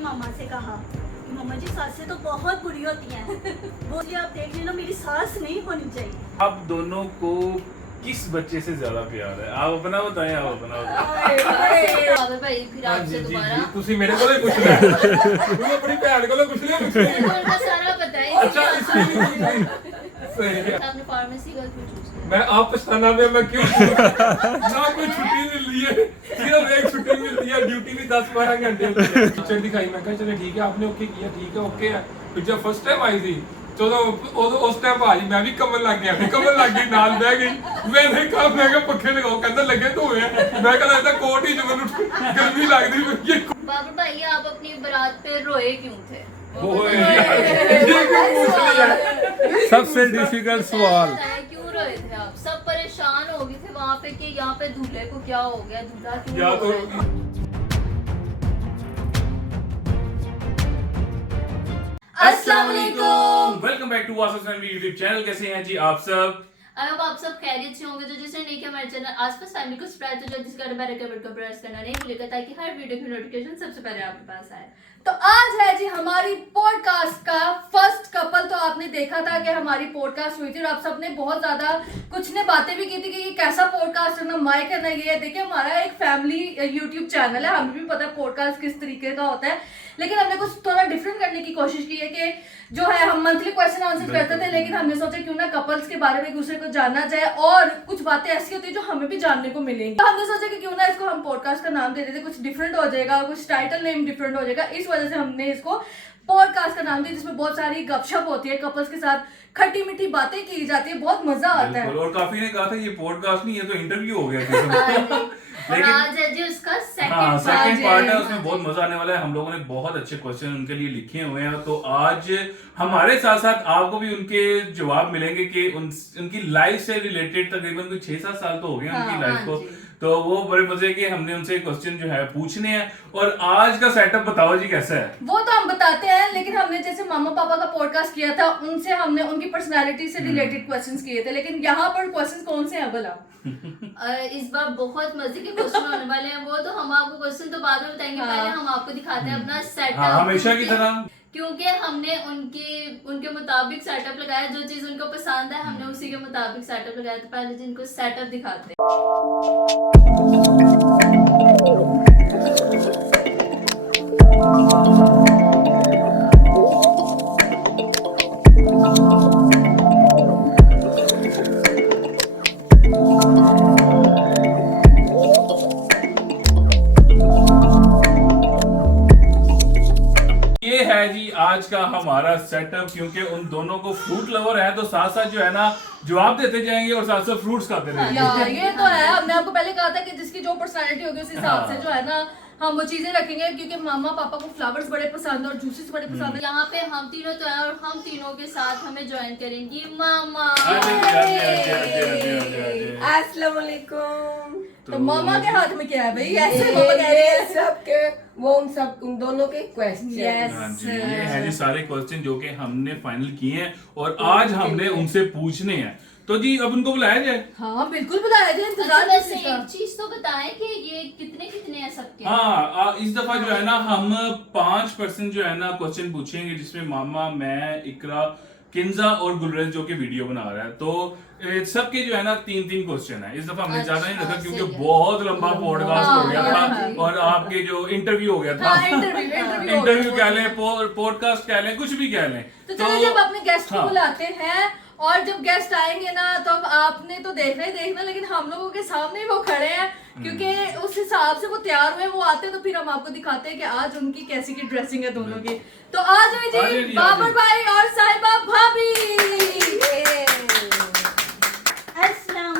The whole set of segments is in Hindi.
के मामा से कहा कि मामा जी सासें तो बहुत बुरी होती हैं, बोलिए आप देख लेना मेरी सास नहीं होनी चाहिए। आप दोनों को किस बच्चे से ज्यादा प्यार है? आप अपना बताएं, आप अपना बताएं। आवे भाई फिर आपसे दोबारा ਤੁਸੀਂ ਮੇਰੇ ਕੋਲੋਂ ਹੀ ਪੁੱਛਣਾ ਹੈ। ਤੂੰ ਆਪਣੀ ਭੈਣ ਕੋਲੋਂ ਪੁੱਛ ਲਿਆ उनका सारा बताइए। अच्छा इसलिए सही है। आपने फार्मेसी का क्यों चूज किया? मैं आप पछताना में मैं क्यों ना कोई छुट्टी मिल रही है, सिर्फ एक छुट्टी मिलती है, ड्यूटी भी 10-12 घंटे होती है। पिक्चर दिखाई, मैं कहा चलो ठीक है आपने ओके किया, ठीक है ओके है। फिर जब फर्स्ट टाइम आई थी तो उस टाइम भाजी मैं भी कमल लग गया, कमल लग गई नाल बह गई। मैंने कहा मैं क्या पक्खे लगाओ, कहते लगे तो हुए मैं कहता ऐसा कोट ही जो मैंने गर्मी लग रही। बाबर भाई आप अपनी बारात पे रोए क्यों थे? सबसे डिफिकल्ट सवाल। क्यों रोए थे आप? सब परेशान हो गए थे वहाँ पे कि यहाँ पे दूल्हे को क्या हो गया, दूल्हा क्यों या रो तो रहा है? अस्सलाम वालेकुम। वेलकम बैक टू वासस फैमिली यूट्यूब चैनल। कैसे हैं जी आप सब? अब आप सब खैरियत से होंगे। तो जिसने नहीं किया हमारे चैनल आसपास फैमिली को सब्सक्राइब तो जल्दी से करें, बेल आइकन को प्रेस करना नहीं भूलिएगा ताकि हर वीडियो की नोटिफिकेशन सबसे पहले आपके पास आए। तो आज है जी हमारी पॉडकास्ट का फर्स्ट कपल। तो आपने देखा था कि हमारी पॉडकास्ट हुई थी और आप सबने बहुत ज्यादा कुछ ने बातें भी की थी कि ये कैसा पॉडकास्ट है ना, माइक है ना, ये देखिए हमारा एक फैमिली यूट्यूब चैनल है, हमें भी पता है पॉडकास्ट किस तरीके का होता है, लेकिन हमने कुछ थोड़ा डिफरेंट करने की कोशिश की है कि जो है हम मंथली क्वेश्चन आंसर करते थे, लेकिन हमने सोचा क्यों ना कपल्स के बारे में एक दूसरे को जानना जाए और कुछ बातें ऐसी होती है जो हमें भी जानने को मिलेंगी। तो हमने सोचा कि क्यों ना इसको हम पॉडकास्ट का नाम दे देते, कुछ डिफरेंट हो जाएगा, कुछ टाइटल नेम डिफरेंट हो जाएगा, इस वजह से हमने इसको पॉडकास्ट का नाम दिया, जिसमें बहुत सारी गपशप होती है, कपल्स के साथ खट्टी मीठी बातें की जाती है, बहुत मजा आता है। और काफी ने कहा था ये पॉडकास्ट नहीं है तो इंटरव्यू हो गया था। और आज है जी उसका सेकंड सेकंड पार्ट है, उसमें बहुत मजा आने वाला है। हम लोगों ने बहुत अच्छे क्वेश्चन उनके लिए लिखे हुए हैं, तो आज हमारे साथ साथ आपको भी उनके जवाब मिलेंगे कि उनकी लाइफ से रिलेटेड तकरीबन कोई 6-7 साल तो हो गए उनकी लाइफ को, तो वो बड़े मजे के हमने उनसे क्वेश्चन जो है पूछने हैं। और आज का सेटअप बताओ जी कैसा है? वो तो हम बताते हैं, लेकिन हमने जैसे मामा पापा का पॉडकास्ट किया था उनसे हमने उनकी पर्सनालिटी से रिलेटेड क्वेश्चंस किए थे, लेकिन यहाँ पर क्वेश्चंस कौन से हैं भला? इस बार बहुत मजे के क्वेश्चन होने वाले हैं। वो तो हम आपको क्वेश्चन तो बाद में बताएंगे, पहले हम आपको दिखाते हैं अपना सेटअप। हमेशा की तरह, क्योंकि हमने उनके मुताबिक सेटअप लगाया, जो चीज उनको पसंद है हमने उसी के मुताबिक सेटअप लगाया। तो पहले जिनको सेटअप दिखाते हैं। ये है जी आज का हमारा सेटअप। क्योंकि उन दोनों को फ्रूट लवर है तो साथ साथ जो है ना जवाब देते जाएंगे और साथ साथ फ्रूट्स खाते रहेंगे। यार ये तो है, हमने आपको पहले कहा था कि जिसकी जो पर्सनालिटी होगी उस हिसाब से जो है ना हम वो चीजें रखेंगे, क्योंकि मामा पापा को फ्लावर्स बड़े पसंद है और जूसेस बड़े पसंद है। यहाँ पे हम तीनों तो हैं और हम तीनों के साथ हमें ज्वाइन करेंगी मामा। अस्सलाम वालेकुम। तो मामा के हाथ में क्या है भाई? ऐसे मामा कह रहे हैं सबके वो उन दोनों के क्वेश्चन। Yes. हाँ जी, ये है जी सारे क्वेश्चन जो कि हमने फाइनल किए हैं और आज हमने उनसे पूछने हैं। तो जी अब उनको बुलाया जाए। हाँ बिल्कुल बुलाया जाए, अच्छा इंतजार वैसे किसका? एक चीज तो बताएं कि ये कितने कितने हैं सबके? हाँ इस दफा जो है ना हम 5% जो है ना क्वेश्चन पूछेंगे, जिसमें मामा, मैं, इकरा, किंजा और गुलरेज जो कि वीडियो बना रहा है। तो सबके जो है ना 3-3 क्वेश्चन है। इस दफा हमने ज्यादा नहीं रखा क्योंकि बहुत लंबा पॉडकास्ट हो गया था और आपके जो इंटरव्यू हो गया था। इंटरव्यू कह लें, पॉडकास्ट कह लें, कुछ भी कह लें। तो चलो जब अपने गेस्ट को बुलाते हैं और जब गेस्ट आएंगे ना तो अब आपने तो देखना ही देखना, लेकिन हम लोगों के सामने वो खड़े हैं क्योंकि उस हिसाब से वो तैयार हुए, वो आते हैं तो फिर हम आपको दिखाते हैं कि आज उनकी कैसी की ड्रेसिंग है दोनों की। तो आ जाओ जी बाबर भाई और साहिबा भाभी। अस्सलाम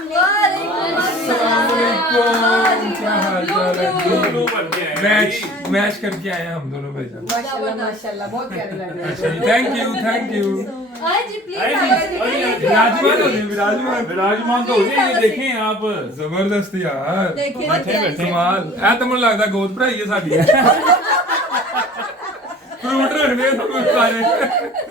मैच करके आए हैं हम दोनों भाईजान। माशाल्लाह माशाल्लाह बहुत प्यारे लग रहे हैं। Thank you. आए जी प्लीज। विराजमान तो हो जाए, ये देखें आप। जबरदस्त यार, देखिए कमाल है। तो मुझे लगता गोद भराई है साडी। फ्रूट रखने तो सारे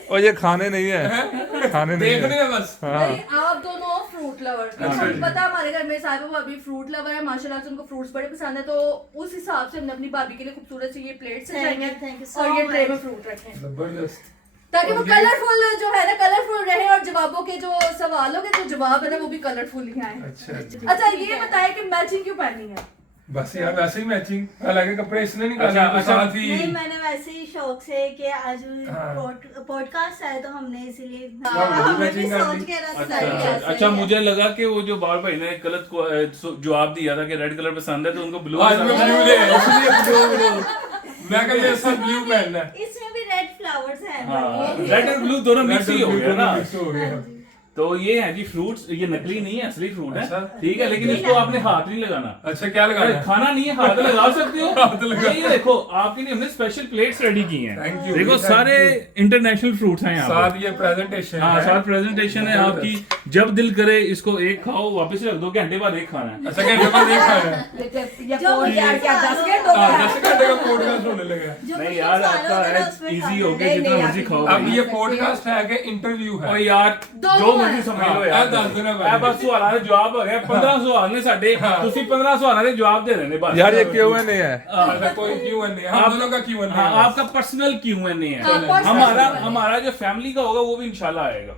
और ये खाने नहीं है, खाने नहीं देखने है। में बस। नहीं, आप दोनों फ्रूट लवर। हाँ, मुझे पता है हमारे घर में साहिबा भाभी फ्रूट लवर है, माशाल्लाह से उनको फ्रूट्स बड़े पसंद है, तो उस हिसाब से हमने अपनी भाभी के लिए खूबसूरत सी ये प्लेट सजाएंगे Thank you so और ये ट्रे में much. फ्रूट रखें जबरदस्त। ताकि वो और ये- कलरफुल जो है ना कलरफुल रहे और जवाबों के जो सवालों के जो जवाब है ना वो भी कलरफुल ही आए। अच्छा अच्छा ये बताएं कि मैचिंग क्यों पहनी है? बस यार वैसे ही मैचिंग, हालांकि कपड़े इसने निकाले अच्छा, तो अच्छा। साथ ही नहीं, मैंने वैसे ही शौक से कि आज हाँ। पॉडकास्ट है तो हमने इसीलिए हाँ, हमें भी matching कर सोच दी। के रखा अच्छा है। अच्छा सही अच्छा है। मुझे लगा कि वो जो बार भाई ने गलत जवाब दिया था कि रेड कलर पसंद है तो उनको ब्लू आज मैं ब्लू ले इसलिए ब्लू मैं कहा ये सब ब्लू पहनना है। इसमें भी रेड फ्लावर्स हैं। हाँ रेड और ब्लू दोनों मिक्स ही हो गया ना। मिक्स हो गया। तो ये है जी फ्रूट्स, ये नकली नहीं है, असली फ्रूट है, अच्छा। ठीक है, लेकिन इसको आपने हाथ नहीं लगाना। अच्छा क्या लगाना अरे है? खाना नहीं है, हाथ लगा सकते हो। हाथ लगा। ये देखो आपके लिए हमने स्पेशल प्लेट्स रेडी की हैं। Thank you, देखो thank सारे you। इंटरनेशनल फ्रूट्स हैं यहाँ साथ पर। ये प्रेजेंटेशन हाँ है। साथ प्रेजेंटेशन है आपकी, जब दिल करे इसको एक खाओ वापस रख दो, घंटे बाद एक खाना है। अच्छा घंटे बाद एक खाना है। ये जो फोन यार क्या 10 घंटों हाँ, का 10 घंटे का पॉडकास्ट होने लगा। जो नहीं मुश्किल यार सालों आपका से ना है उसमें इजी खाना हो है। गया, नहीं, जितना नहीं, मर्जी आप- खाओ अब भाई। ये पॉडकास्ट है कि इंटरव्यू है? और यार दोनों जो मर्जी है। समझ लो हाँ, यार, दस देना भाई। ਇਹ ਬਸ ਸਵਾਲਾਂ ਦੇ ਜਵਾਬ ਹੋ ਗਏ 15 ਸਵਾਲ ਨੇ ਸਾਡੇ, ਤੁਸੀਂ 15 ਸਵਾਲਾਂ ਦੇ ਜਵਾਬ ਦੇ ਦੇਣੇ ਬਸ। यार ये Q&A है। अच्छा कोई Q&A है, हम दोनों का Q&A हाँ है। आपका पर्सनल Q&A है। हाँ, personal हमारा Q&A। हमारा जो फैमिली का होगा वो भी इंशाल्लाह आएगा।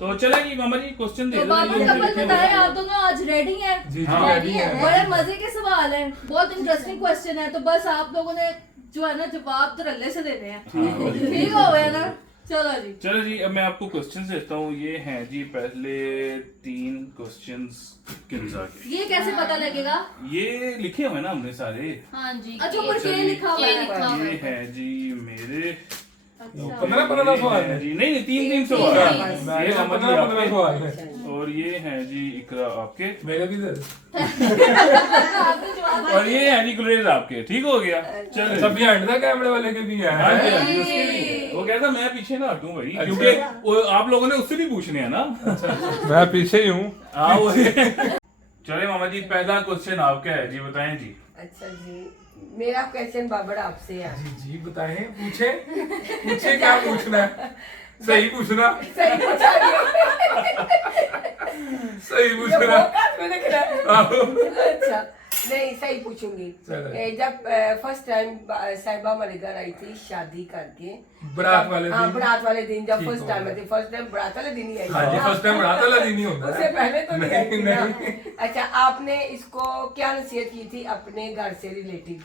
तो चले जी मामा जी क्वेश्चन दे तो दो। बाबू कपल बताएं आप दोनों आज रेडी हैं? जी हाँ। जी रेडी है। बड़े मजे के सवाल हैं, बहुत इंटरेस्टिंग क्वेश्चन है, तो बस आप लोगों ने जो है ना जवाब धड़ल्ले से देने हैं। ठीक हो गया ना? चलो जी। चलो जी अब मैं आपको क्वेश्चन देता हूँ। ये हैं जी पहले 3 क्वेश्चंस किन्जा के। ये कैसे पता लगेगा? ये लिखे हुए हैं ना हमने सारे। हाँ जी अच्छा ऊपर के लिखा हुआ ये है। लिखा हुआ ये है। है जी मेरे। अच्छा। 15 सवाल ये है है। जी, नहीं 3 सवाल तीन, हैं। मैं ये मामा जी 15 आपके, सवाल है। और ये है जी इकरा आपके, मेरे भी दे दो। आपने जवाब और ये है जी गुलेज आपके। ठीक हो गया। चलो सब बिहाइंड था कैमरे वाले के भी हाँ जी, है। हाँ जी, उसके भी। वो कहता मैं पीछे ना हटूं भाई, क्योंकि वो आप लोगों ने उससे भी पूछने हैं ना। मैं पीछे ही हूँ। हाँ वो चले मामा जी पहला क्वेश्चन आपका है जी, बताएं जी। अच्छा जी मेरा क्वेश्चन बाबर आपसे है। जी जी बताएं, पूछे पूछे क्या पूछना है? सही पूछना, सही पूछा सही पूछना। पॉडकास्ट में दिख रहा है। आहो। अच्छा नहीं सही पूछूंगी। चलो। जब फर्स्ट टाइम साहिबा हमारे घर आई थी शादी करके, बारात वाले हाँ दिन। बारात वाले दिन जब ठीक फर्स्ट हो टाइम गया। आई थी, फर्स्ट टाइम बारात वाले दिन ही आई हाँ जी थी। फर्स्ट टाइम रात वाला दिन ही होता है। उससे पहले तो नहीं आई थी ना। नहीं। अच्छा आपने इसको क्या नसीहत की थी अपने घर से रिलेटिव,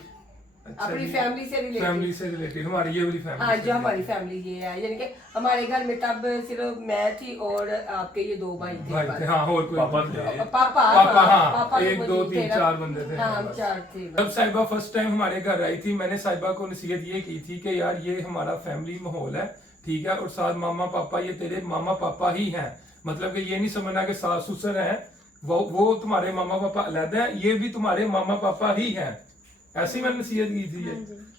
अच्छा अपनी जी। फैमिली से रिलेटिव? फैमिली से रिलेटेड हमारी ये वाली फैमिली। हाँ जो हमारी फैमिली ये है, यानी कि हमारे घर में तब सिर्फ मैं थी और आपके ये 2 भाई थे भाई बस। थे, हाँ और कोई पापा नहीं थे। पापा पापा पापा हाँ तो 1 2 मौजूद 3 थे ना। 4 बंदे थे। हाँ हम 4 थे जब साहिबा फर्स्ट टाइम हमारे घर आई थी, मैंने साहिबा को नसीहत ये की थी कि यार ये हमारा फैमिली माहौल है, ठीक है, और साथ मामा पापा ये तेरे मामा पापा ही हैं। मतलब कि ये नहीं समझना कि सास ससुर हैं, वो तुम्हारे मामा पापा अलग हैं, ये भी तुम्हारे मामा पापा ही हैं। ऐसी मैंने नसीहत की थी ये,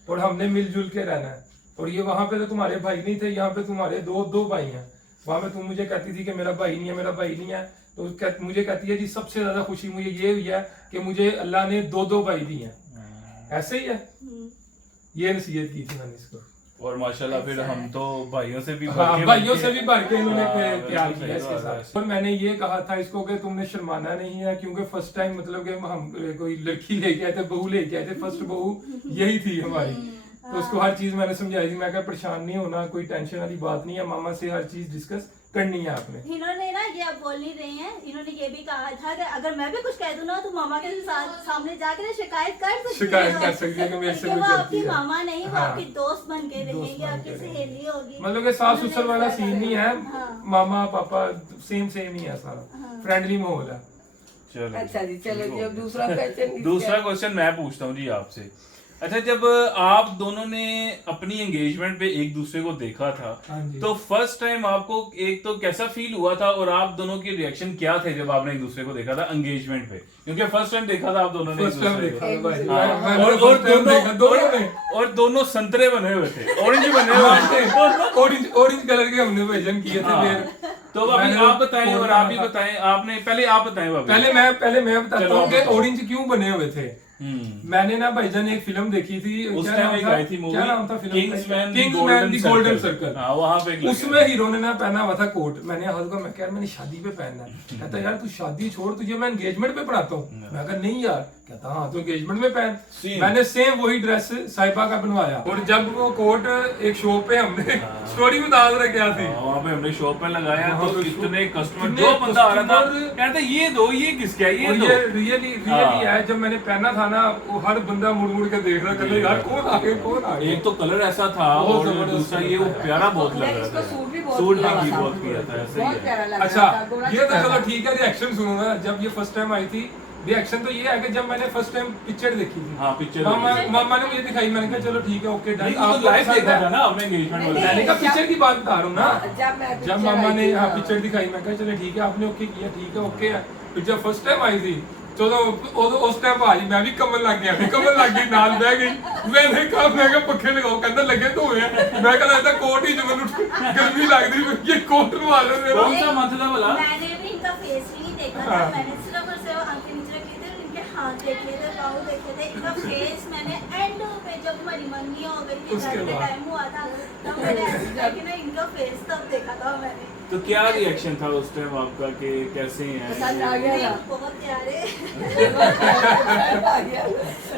और हमने मिलजुल के रहना है। और ये वहां पे तो तुम्हारे भाई नहीं थे, यहाँ पे तुम्हारे दो भाई हैं। वहां पे तुम मुझे कहती थी कि मेरा भाई नहीं है, मेरा भाई नहीं है, तो मुझे कहती है जी सबसे ज्यादा खुशी मुझे ये हुई है कि मुझे अल्लाह ने 2 भाई दिए हैं। ऐसे ही है, ये नसीहत की थी मैंने इसको। और माशाल्लाह फिर हम तो भाइयों से भी हाँ भाइयों से भी बढ़ के इन्होंने हाँ, प्यार बिल्कुल किया सही इसके बात है। साथ। और मैंने ये कहा था इसको कि तुमने शर्माना नहीं है, क्योंकि फर्स्ट टाइम मतलब कि हम कोई लड़की लेके आए थे, बहू लेके आए थे, फर्स्ट बहू यही थी हमारी। तो उसको हर चीज मैंने समझाई थी, मैं कहा परेशान नहीं होना, कोई टेंशन वाली बात नहीं है, मामा से हर चीज डिस्कस करनी है आपने। इन्होंने ना ये आप बोल नहीं रही हैं, इन्होंने ये भी कहा था कि अगर मैं भी कुछ कह दूं ना तो मामा के सामने जाकर शिकायत कर सकती शिकायत कर सकती है कि मेरे से कि वो कोई गलती आपकी है। मामा नहीं, वो हाँ। आपकी दोस्त बन के दोस्त रहेंगे, बन आपकी के सहेली होगी। मतलब कि सास ससुर वाला सीन नहीं है, हाँ। मामा पापा सेम ही है, सारा फ्रेंडली माहौल है। चलो अच्छा जी चलो जी अब दूसरा क्वेश्चन। दूसरा क्वेश्चन मैं पूछता हूँ जी आपसे। अच्छा जब आप दोनों ने अपनी एंगेजमेंट पे एक दूसरे को देखा था, हाँ जी। तो फर्स्ट टाइम आपको एक तो कैसा फील हुआ था, और आप दोनों के रिएक्शन क्या थे जब आपने एक दूसरे को देखा था एंगेजमेंट पे? क्योंकि फर्स्ट टाइम देखा था आप दोनों ने एक फर्स्ट टाइम दूसरे देखा को। था भाई। हाँ, मैंने और first time देखा, दोनों ने। और दोनों संतरे बने हुए थे, ऑरेंज बने हुए थे। ऑरेंज कलर के हमने भोजन किए थे। हाँ। फिर तो अभी मैंने आप बताएं और आप ही था। बताएं, आपने पहले आप बताएं भाभी। पहले मैं बताता चलो, हूँ कि आप बताओ। ऑरेंज क्यों बने हुए थे। मैंने ना भाईजान एक फिल्म देखी थी, उस क्या टाइम नाम एक था? आई थी मूवी क्या नाम था फिल्म का? किंग्समैन किंग्समैन दी गोल्डन सर्कल। हाँ, वहाँ पे एक लड़का उसमें हीरो ने ना पहना हुआ था कोट। मैंने हल्का को मैं कह मैंने शादी पे पहनना है। कहता यार तू शादी छोड़, तुझे मैं एंगेजमेंट पे पढ़ाता हूँ। मैं कहा नहीं यार। कहता हाँ तो एंगेजमेंट में पहन। मैंने सेम वही ड्रेस साहिबा का बनवाया, और जब वो कोट एक शॉप पे हमने स्टोरी में डाल रखा थी, वहाँ पे हमने शॉप पे लगाया वहाँ तो पे इतने कस्टमर, कितने जो बंदा आ रहा था customer- कहता ये दो, ये किसका है, ये और दो। ये रियली है। जब मैंने पहना था ना, वो हर बंदा मुड़ मुड़ के देख रहा, कहता यार कौन आ गया, कौन आ गया। एक तो कलर ऐसा था बहुत और जबरदस्त दूसरा ये वो प्यारा बहुत लग इसको रहा सूट भी था। बहुत सूट किया भी था। बहुत किया था, ऐसे ही बहुत है। प्यारा लग अच्छा, रहा था, गोरा ये तो चिट्टा चलो था। ठीक है, रिएक्शन सुनो ना। जब ये फर्स्ट टाइम आई थी, रिएक्शन तो ये है कि जब मैंने फर्स्ट टाइम पिक्चर देखी थी, हाँ, पिक्चर मामा ने मुझे दिखाई, मैंने कहा चलो ठीक है, ओके डन। आप लाइव देखा था ना आपने एंगेजमेंट वाला? मैंने कहा पिक्चर की बात बता रहा हूँ ना। जब जब मामा ने हाँ पिक्चर दिखाई, मैं कहा चलो ठीक है, आपने ओके किया, ठीक है ओके है। फिर जब फर्स्ट टाइम आई थी तो उस टाइम भाजी मैं भी कमल लग गया, कमल लग गई, नाल बह गई। मैंने कहा मैं कहा पक्खे लगाओ, कहता लगे तो हुए। मैं कहा लगता कोट ही जो मैंने गर्मी लग रही, ये कोट लगा लो मेरा। कौन सा मंथ था भला? मैंने भी इनका फेस भी नहीं देखा था, मैंने सिर्फ और सिर्फ आंखें नीचे रखी थी, इनके हाथ देखे थे, पाँव देखे थे। इनका फेस मैंने एंड पे जब हमारी मम्मी हो गई थी, उसके शादी का बाद। टाइम हुआ था, तब मैंने ऐसे करके ना इनका फेस तब देखा था मैंने। तो क्या रिएक्शन था उस टाइम आपका कि कैसे हैं? पसंद आ गया था। बहुत प्यारे।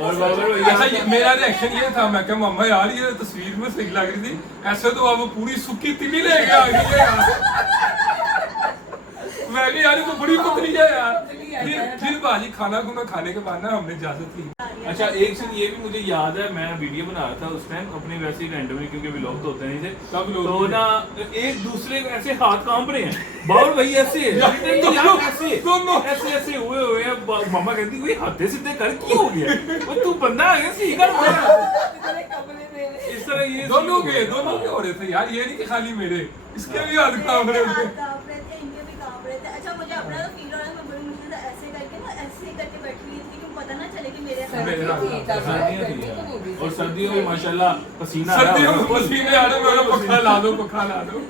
और बाबर भैया अच्छा मेरा रिएक्शन ये था, मैं कहा मम्मा यार ये तस्वीर में सही लग रही थी, ऐसे तो अब पूरी सुक्की तिली लेके आ गई है यार। मैं कहा यार ये तो बड़ी पतली है यार। फिर भाजी खाना खुना खाने के बाद ना हमने इजाजत ली। अच्छा, एक चीज ये भी मुझे याद है, मैं वीडियो बना रहा था उस टाइम अपने वैसे ही रैंडमली, क्योंकि व्लॉग तो होते नहीं थे, सब लोग तो ना एक दूसरे को ऐसे हाथ कांप रहे हैं। बाबर भाई ऐसे दोनों। ऐसे ऐसे हुए हैं। मम्मा कहती कोई हाथे सीधे कर क्यों हो गया, वो तू बंदा आ गया सी कर इस तरह ये दोनों के हो रहे थे यार, ये नहीं कि खाली मेरे, इसके भी हाथ कांप रहे थे। कांप रहे थे, इनके भी कांप रहे थे। अच्छा मुझे अपना तो फील हो रहा है, मैं बड़ी मुश्किल से ऐसे करके ना, ऐसे करके बैठी हुई थी कि पता ना चले कि मेरे हाथ मेरे हाथ। सर्दियाँ थी यार। और सर्दियों में माशाल्लाह पसीना आ रहा सर्दियों में होगा। पसीने आ रहे, मैं पक्का ला दो, पक्का ला दो।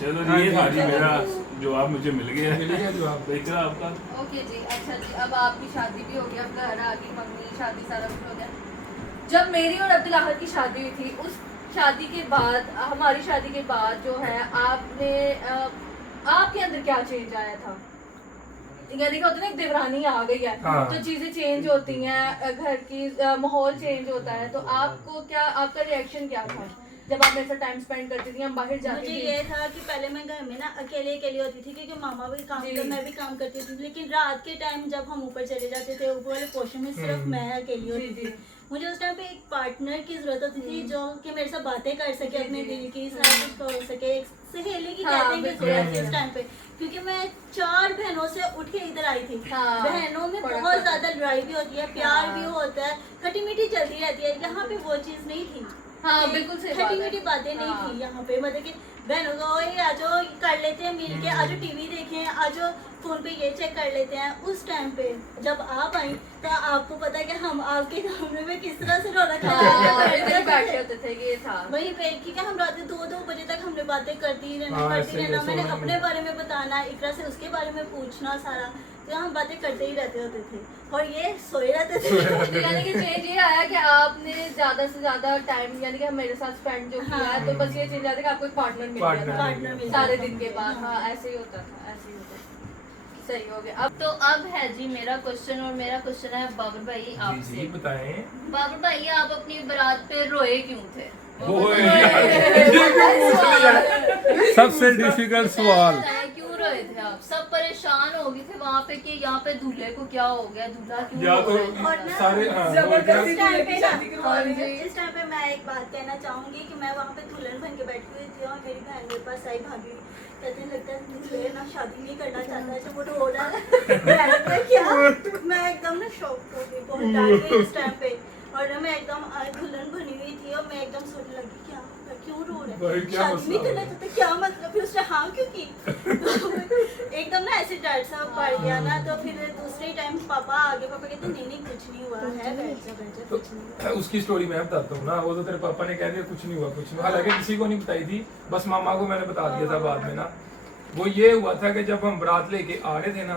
चलो जी, ये था जी मेरा जवाब मुझे मिल गया। मिल गया जवाब। देख रहा आपका? ओके जी। अच्छा जी, अब आपकी शादी भी हो गई, अब घर आ गई मम्मी, शादी सारा कुछ हो गया। जब मेरी और अब्दुल अहद की शादी हुई थी, उस शादी के बाद, हमारी शादी के बाद जो है, आपने आपके अंदर क्या चेंज आया था? यानी होता है ना, एक देवरानी आ गई है, हाँ। तो चीजें चेंज होती हैं, घर की माहौल चेंज होता है, तो आपको क्या, आपका रिएक्शन क्या था जब आप मेरे साथ टाइम स्पेंड करती थी, हम बाहर जाती मुझे थी? ये था कि पहले मैं घर में ना अकेले अकेले होती थी, क्योंकि मामा भी काम जी। कर, मैं भी काम करती थी। लेकिन रात के टाइम जब हम ऊपर चले जाते थे, ऊपर वाले पोर्शन में सिर्फ मैं अकेली होती जी, थी। मुझे उस टाइम पे एक पार्टनर की जरूरत होती थी, जो कि मेरे साथ बातें कर सके, अपने दिल की सारा कुछ कर सके। एक सहेली की हाँ, कहते हैं कि बिल्कुल। जरूरत थी उस टाइम पे, क्योंकि मैं 4 बहनों से उठ के इधर आई थी। हाँ, बहनों में बड़ा बहुत फर्क है। ज्यादा लड़ाई भी होती है, प्यार हाँ। भी होता है, खटी मीठी चलती रहती है। यहाँ पे वो चीज नहीं थी। हाँ, बिल्कुल सही बात खटी है। मीठी बातें नहीं हाँ। थी यहाँ पे। मतलब कि बहनों को "ओए, आजो कर लेते हैं मिल के, आजो टीवी देखें, आजो फोन पे ये चेक कर लेते हैं"। उस टाइम पे जब आप आई तो आपको पता है कि हम आपके कमरे में किस तरह से रौनक हाँ, इधर बैठे होते थे, ये था। वहीं पे, क्योंकि हम रात 2-2 बजे तक हमने बातें करती रहना, हाँ, करती ऐसे ही रहना। है, मैंने सोने अपने में। बारे में बताना, इकरा से उसके बारे में पूछना सारा, तो हम बातें करते ही रहते होते थे, और ये सोए रहते थे। तो यानी कि चेंज ये आया कि आपने ज्यादा से ज्यादा टाइम, यानी कि हम मेरे साथ स्पेंड जो किया है, तो बस ये चेंज आता है कि आपको एक पार्टनर मिल Partner गया पार्टनर मिल था सारे गया। दिन के बाद। हाँ। हाँ, ऐसे ही होता था, ऐसे ही होता था। सही हो गया। अब तो अब है जी मेरा क्वेश्चन, और मेरा क्वेश्चन है बाबर भाई जी आपसे। बताएं। बाबर भाई आप अपनी बारात पे रोए क्यों थे? ओए यार, ये क्यों पूछ लिया? सबसे डिफिकल्ट सवाल। बताएं, क्यों रोए थे आप? सब परेशान हो गए थे वहाँ पे कि यहाँ पे दूल्हे को क्या हो गया, दूल्हा क्यों या रो तो रहा है? और ना, सारे हाँ, जबरदस्ती इस टाइम पे ना, शादी करवानी है। इस टाइम पे मैं एक बात कहना चाहूंगी कि मैं वहाँ पे दुल्हन बन के बैठी हुई थी, और मेरी बहन मेरे पास आई, भाभी कहते हैं लगता है दूल्हे ना शादी नहीं करना चाहता है, जब वो रो रहा है। मैंने कहा क्या? मैं एकदम ना शॉक हो गई, बहुत डांट गई उस टाइम पे, और ना मैं एकदम दुल्हन बनी हुई थी, और मैं एकदम सोचने लगी क्या क्यों रो रहे भाई, हैं, क्या शादी मसला नहीं हो करना गया? चाहते, क्या मतलब? फिर उसने हाँ क्यों की? तो एकदम ना ऐसे डर सा पड़ गया ना। तो फिर दूसरे टाइम पापा आ गए, पापा कहते नहीं नहीं कुछ नहीं हुआ है, बैठ जा बैठ जा, कुछ नहीं हुआ। तो उसकी स्टोरी मैं बताता हूँ ना। वो तो तेरे पापा ने कह दिया कुछ नहीं हुआ, कुछ नहीं हुआ। हालांकि किसी को नहीं बताई थी, बस मामा को मैंने बता दिया था बाद में ना। वो ये हुआ था कि जब हम बारात लेके आ रहे थे ना,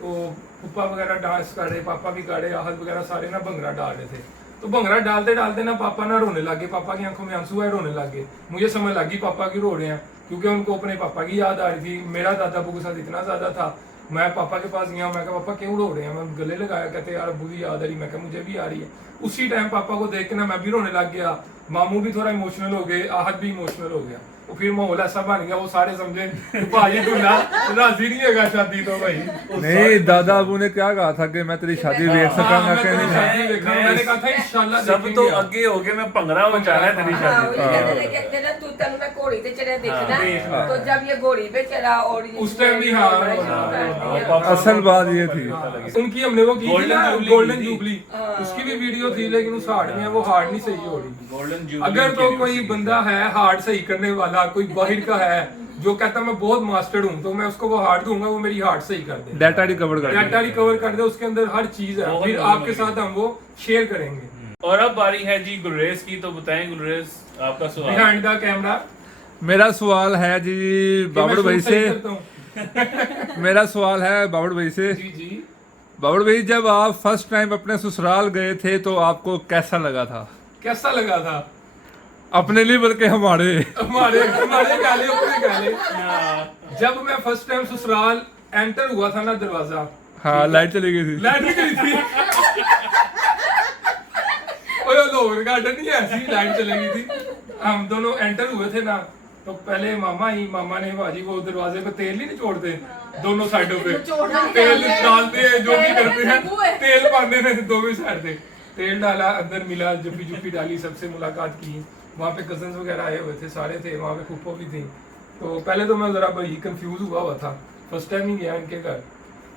तो फूफा वगैरह डांस कर रहे, पापा भी कर रहे, आहद वगैरह सारे ना भंगड़ा डाल रहे थे। तो भंगड़ा डालते डालते ना पापा ना रोने लगे, पापा की आंखों में आंसू आए, रोने लगे। मुझे समझ लगी पापा क्यों रो रहे हैं, क्योंकि उनको अपने पापा की याद आ रही थी। मेरा दादा अबू के साथ इतना ज्यादा था। मैं पापा के पास गया, मैं कहा पापा क्यों रो रहे हैं, मैं गले लगाया, कहते यार अबू की याद आ रही। मैं कहा मुझे भी आ रही है। उसी टाइम पापा को देख के ना मैं भी रोने लग गया, मामू भी थोड़ा इमोशनल हो गए, आहद भी इमोशनल हो गया। तो फिर माहौल ऐसा बन गया, वो सारे समझे कि भाई दूल्हा राजी नहीं होगा शादी तो भाई। नहीं, दादा अबू ने क्या कहा था कि मैं तेरी शादी देख सकांगा कि नहीं? शादी देखा, मैंने कहा था इंशाल्लाह सब तो देखेंगे। अगे हो गए, मैं भंगड़ा मचाना है तेरी हाँ, शादी वही कहते थे, कहते थे, तू तनु मैं घोड़ी पे चढ़ा देखना। देखना। तो जब ये घोड़ी पे चढ़ा और उस टाइम भी हाँ, असल बात ये थी। उनकी हमने वो की थी ना Golden गोल्डन Jubilee जुबली, उसकी भी वीडियो थी, लेकिन उस हार्ट में वो हार्ट नहीं सही हो रही। गोल्डन जुबली अगर तो कोई बंदा है हार्ट सही करने वाला, कोई बाहर का है जो कहता मैं बहुत मास्टर्ड हूँ, तो मैं उसको वो हार्ट दूंगा, वो मेरी हार्ट सही कर दे, डाटा रिकवर कर डाटा रिकवर कर दे, उसके अंदर हर चीज है, फिर आपके साथ हम वो शेयर करेंगे। और अब बारी है जी गुलरेज की, तो बताएं गुलरेज आपका सवाल। बिहाइंड द कैमरा मेरा सवाल है जी बाबड़ भाई से। मेरा सवाल है बाबड़ भाई से। जी जी, बाबड़ भाई, जब आप फर्स्ट टाइम अपने ससुराल गए थे तो आपको कैसा लगा था? कैसा लगा था? अपने लिए बल्कि हमारे हमारे गाले अपने गाले। जब मैं फर्स्ट टाइम ससुराल एंटर हुआ था ना, दरवाजा, हाँ, लाइट चली गई थी। लाइट नहीं गई थी। ओए लोग गार्डन नहीं है, ऐसी लाइट चली गई थी। हम दोनों एंटर हुए थे ना, तो पहले मामा ने भाजी वो दरवाजे पे तेल नहीं निचोड़ते दोनों साइडों पे, तेल डालते हैं, जो भी करते हैं तेल पाते हैं दोनों साइड पे। तेल डाला, अंदर मिला, जुप्पी डाली, सबसे मुलाकात की। वहाँ पे कजन्स वगैरह आए हुए थे, सारे थे वहाँ पे, फूफो भी थी। तो पहले तो मैं जरा भाई कंफ्यूज हुआ था, फर्स्ट टाइम ही गया इनके घर।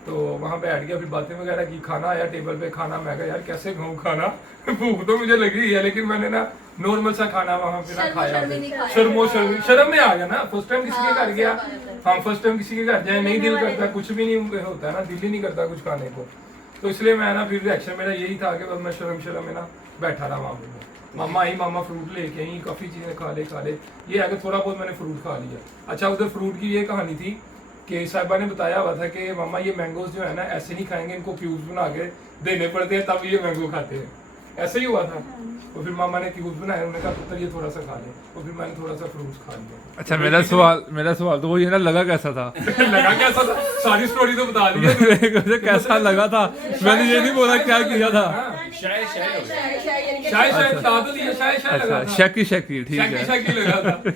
तो वहाँ बैठ गया, फिर बातें वगैरह की, खाना आया टेबल पे, खाना, मैं कहा यार कैसे खाऊं खाना, भूख तो मुझे लगी है, लेकिन मैंने ना नॉर्मल सा खाना वहाँ पे ना खाया, शर्म में आ गया ना, फर्स्ट टाइम किसी के घर गया। हाँ, फर्स्ट टाइम किसी के घर जाए, नहीं दिल करता, कुछ भी नहीं होता ना, दिल ही नहीं करता कुछ खाने को। तो इसलिए मैं ना, फिर रिएक्शन मेरा यही था कि बस मैं शर्म में ना बैठा रहा वहाँ पे। मामा आई, मामा फ्रूट लेके आई, काफी चीजें खा ले। ये अगर थोड़ा बहुत मैंने फ्रूट खा लिया। अच्छा, उधर फ्रूट की ये कहानी थी कि साहिबा ने बताया हुआ था कि मामा ये मैंगोज जो है ना ऐसे नहीं खाएंगे, इनको क्यूब्स बना के देने पड़ते हैं, तब ये मैंगो खाते हैं। ऐसे ही हुआ था। तो फिर मामा ने क्यूब्स बनाए, उन्होंने कहा पुत्र ये थोड़ा सा खा ले, और फिर मैंने थोड़ा सा फ्रूट्स खा लिया। अच्छा, मेरा सवाल तो वही है ना, लगा कैसा था? लगा कैसा था? सारी स्टोरी तो बता दी है। मुझे कैसा लगा था, मैंने ये नहीं बोला क्या किया था। शायद शायद बता तो दिया, शायद लगा अच्छा, था। शकी ठीक है। शकी लगा था,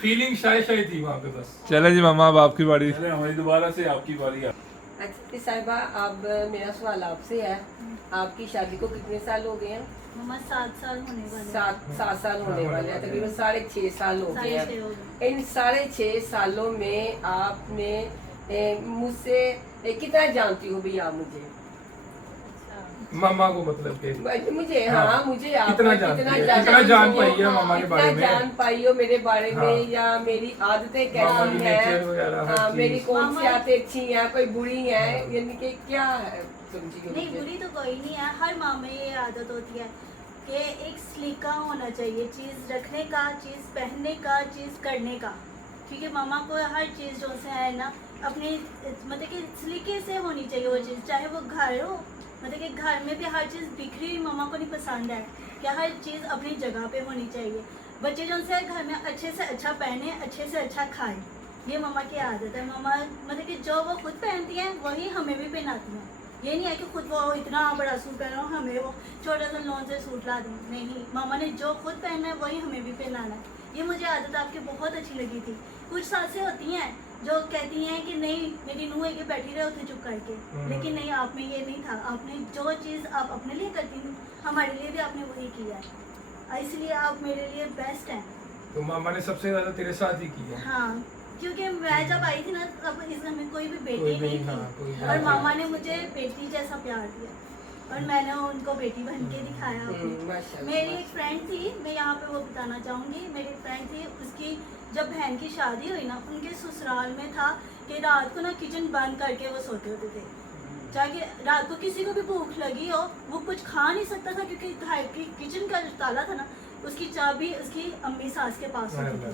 फीलिंग शायद थी वहाँ पे बस। चले जी मामा, अब आपकी बारी। चले हमारी दोबारा से आपकी बारी। अच्छा साहिबा, अब मेरा सवाल आपसे है, आपकी शादी को कितने साल हो गए हैं? मम्मा 7 साल होने वाले हैं। 7 साल होने वाले हैं, तकरीबन 6.5 साल हो गए 6.5 हो हैं। इन 6.5 सालों में आपने मुझसे कितना जानती हो भैया? मुझे मामा को मतलब के मुझे हाँ, हाँ मुझे आप कितना जान पाई है मामा के बारे में, जान पाई हो मेरे बारे में, हाँ, या मेरी आदतें मामा की कैसी नेचर वगैरह हैं, हर हाँ, चीज। मेरी कौन सी आदतें अच्छी हैं, कोई बुरी हैं, यानी कि क्या है समझी हो नहीं, मुझे? बुरी तो कोई नहीं है। हर माँ में ये आदत होती है कि एक सलीका होना चाहिए, चीज़ रखने का, चीज़ पहनने का, चीज़ करने का। ठीक है, मामा को हर चीज़ जो से है ना अपनी मतलब कि सलीके से होनी चाहिए वो चीज़, चाहे वो घर हो, मतलब कि घर में भी हर चीज़ बिखरी हुई मामा को नहीं पसंद है, कि हर चीज़ अपनी जगह पे होनी चाहिए। बच्चे जो से घर में अच्छे से अच्छा पहने, अच्छे से अच्छा खाए, ये मामा की आदत है। मामा मतलब कि जो वो खुद पहनती हैं वही हमें भी पहनाती हैं। ये नहीं है कि खुद वो इतना बड़ा सूट पहना हो, हमें वो छोटा सा लॉन से सूट ला दें। नहीं, मामा ने जो खुद पहनना है वही हमें भी पहनाना है। ये मुझे आदत आपकी बहुत अच्छी लगी थी। कुछ सासें होती हैं जो कहती हैं कि नहीं मेरी नूंह है कि बैठी रहे होती चुप करके, लेकिन नहीं, आप में ये नहीं था। आपने जो चीज़ आप अपने लिए करती थी, हमारे लिए भी आपने वही किया है, इसलिए आप मेरे लिए बेस्ट हैं। तो मामा ने सबसे ज्यादा तेरे साथ ही किया। हाँ, क्योंकि मैं जब आई थी ना तब इस घर में कोई भी बेटी कोई नहीं नहीं, हाँ, कोई थी, नहीं। और मामा ने मुझे बेटी जैसा प्यार दिया, और मैंने उनको बेटी बन के दिखाया अपनी। माशाल्लाह, मेरी एक फ्रेंड थी, मैं यहाँ पे वो बताना चाहूँगी। मेरी फ्रेंड थी, उसकी जब बहन की शादी हुई ना, उनके ससुराल में था कि रात को ना किचन बंद करके वो सोते होते थे, चाहे रात को किसी को भी भूख लगी हो, वो कुछ खा नहीं सकता था क्योंकि घर की किचन का ताला था ना, उसकी चाबी उसकी अम्मी सास के पास होती थी।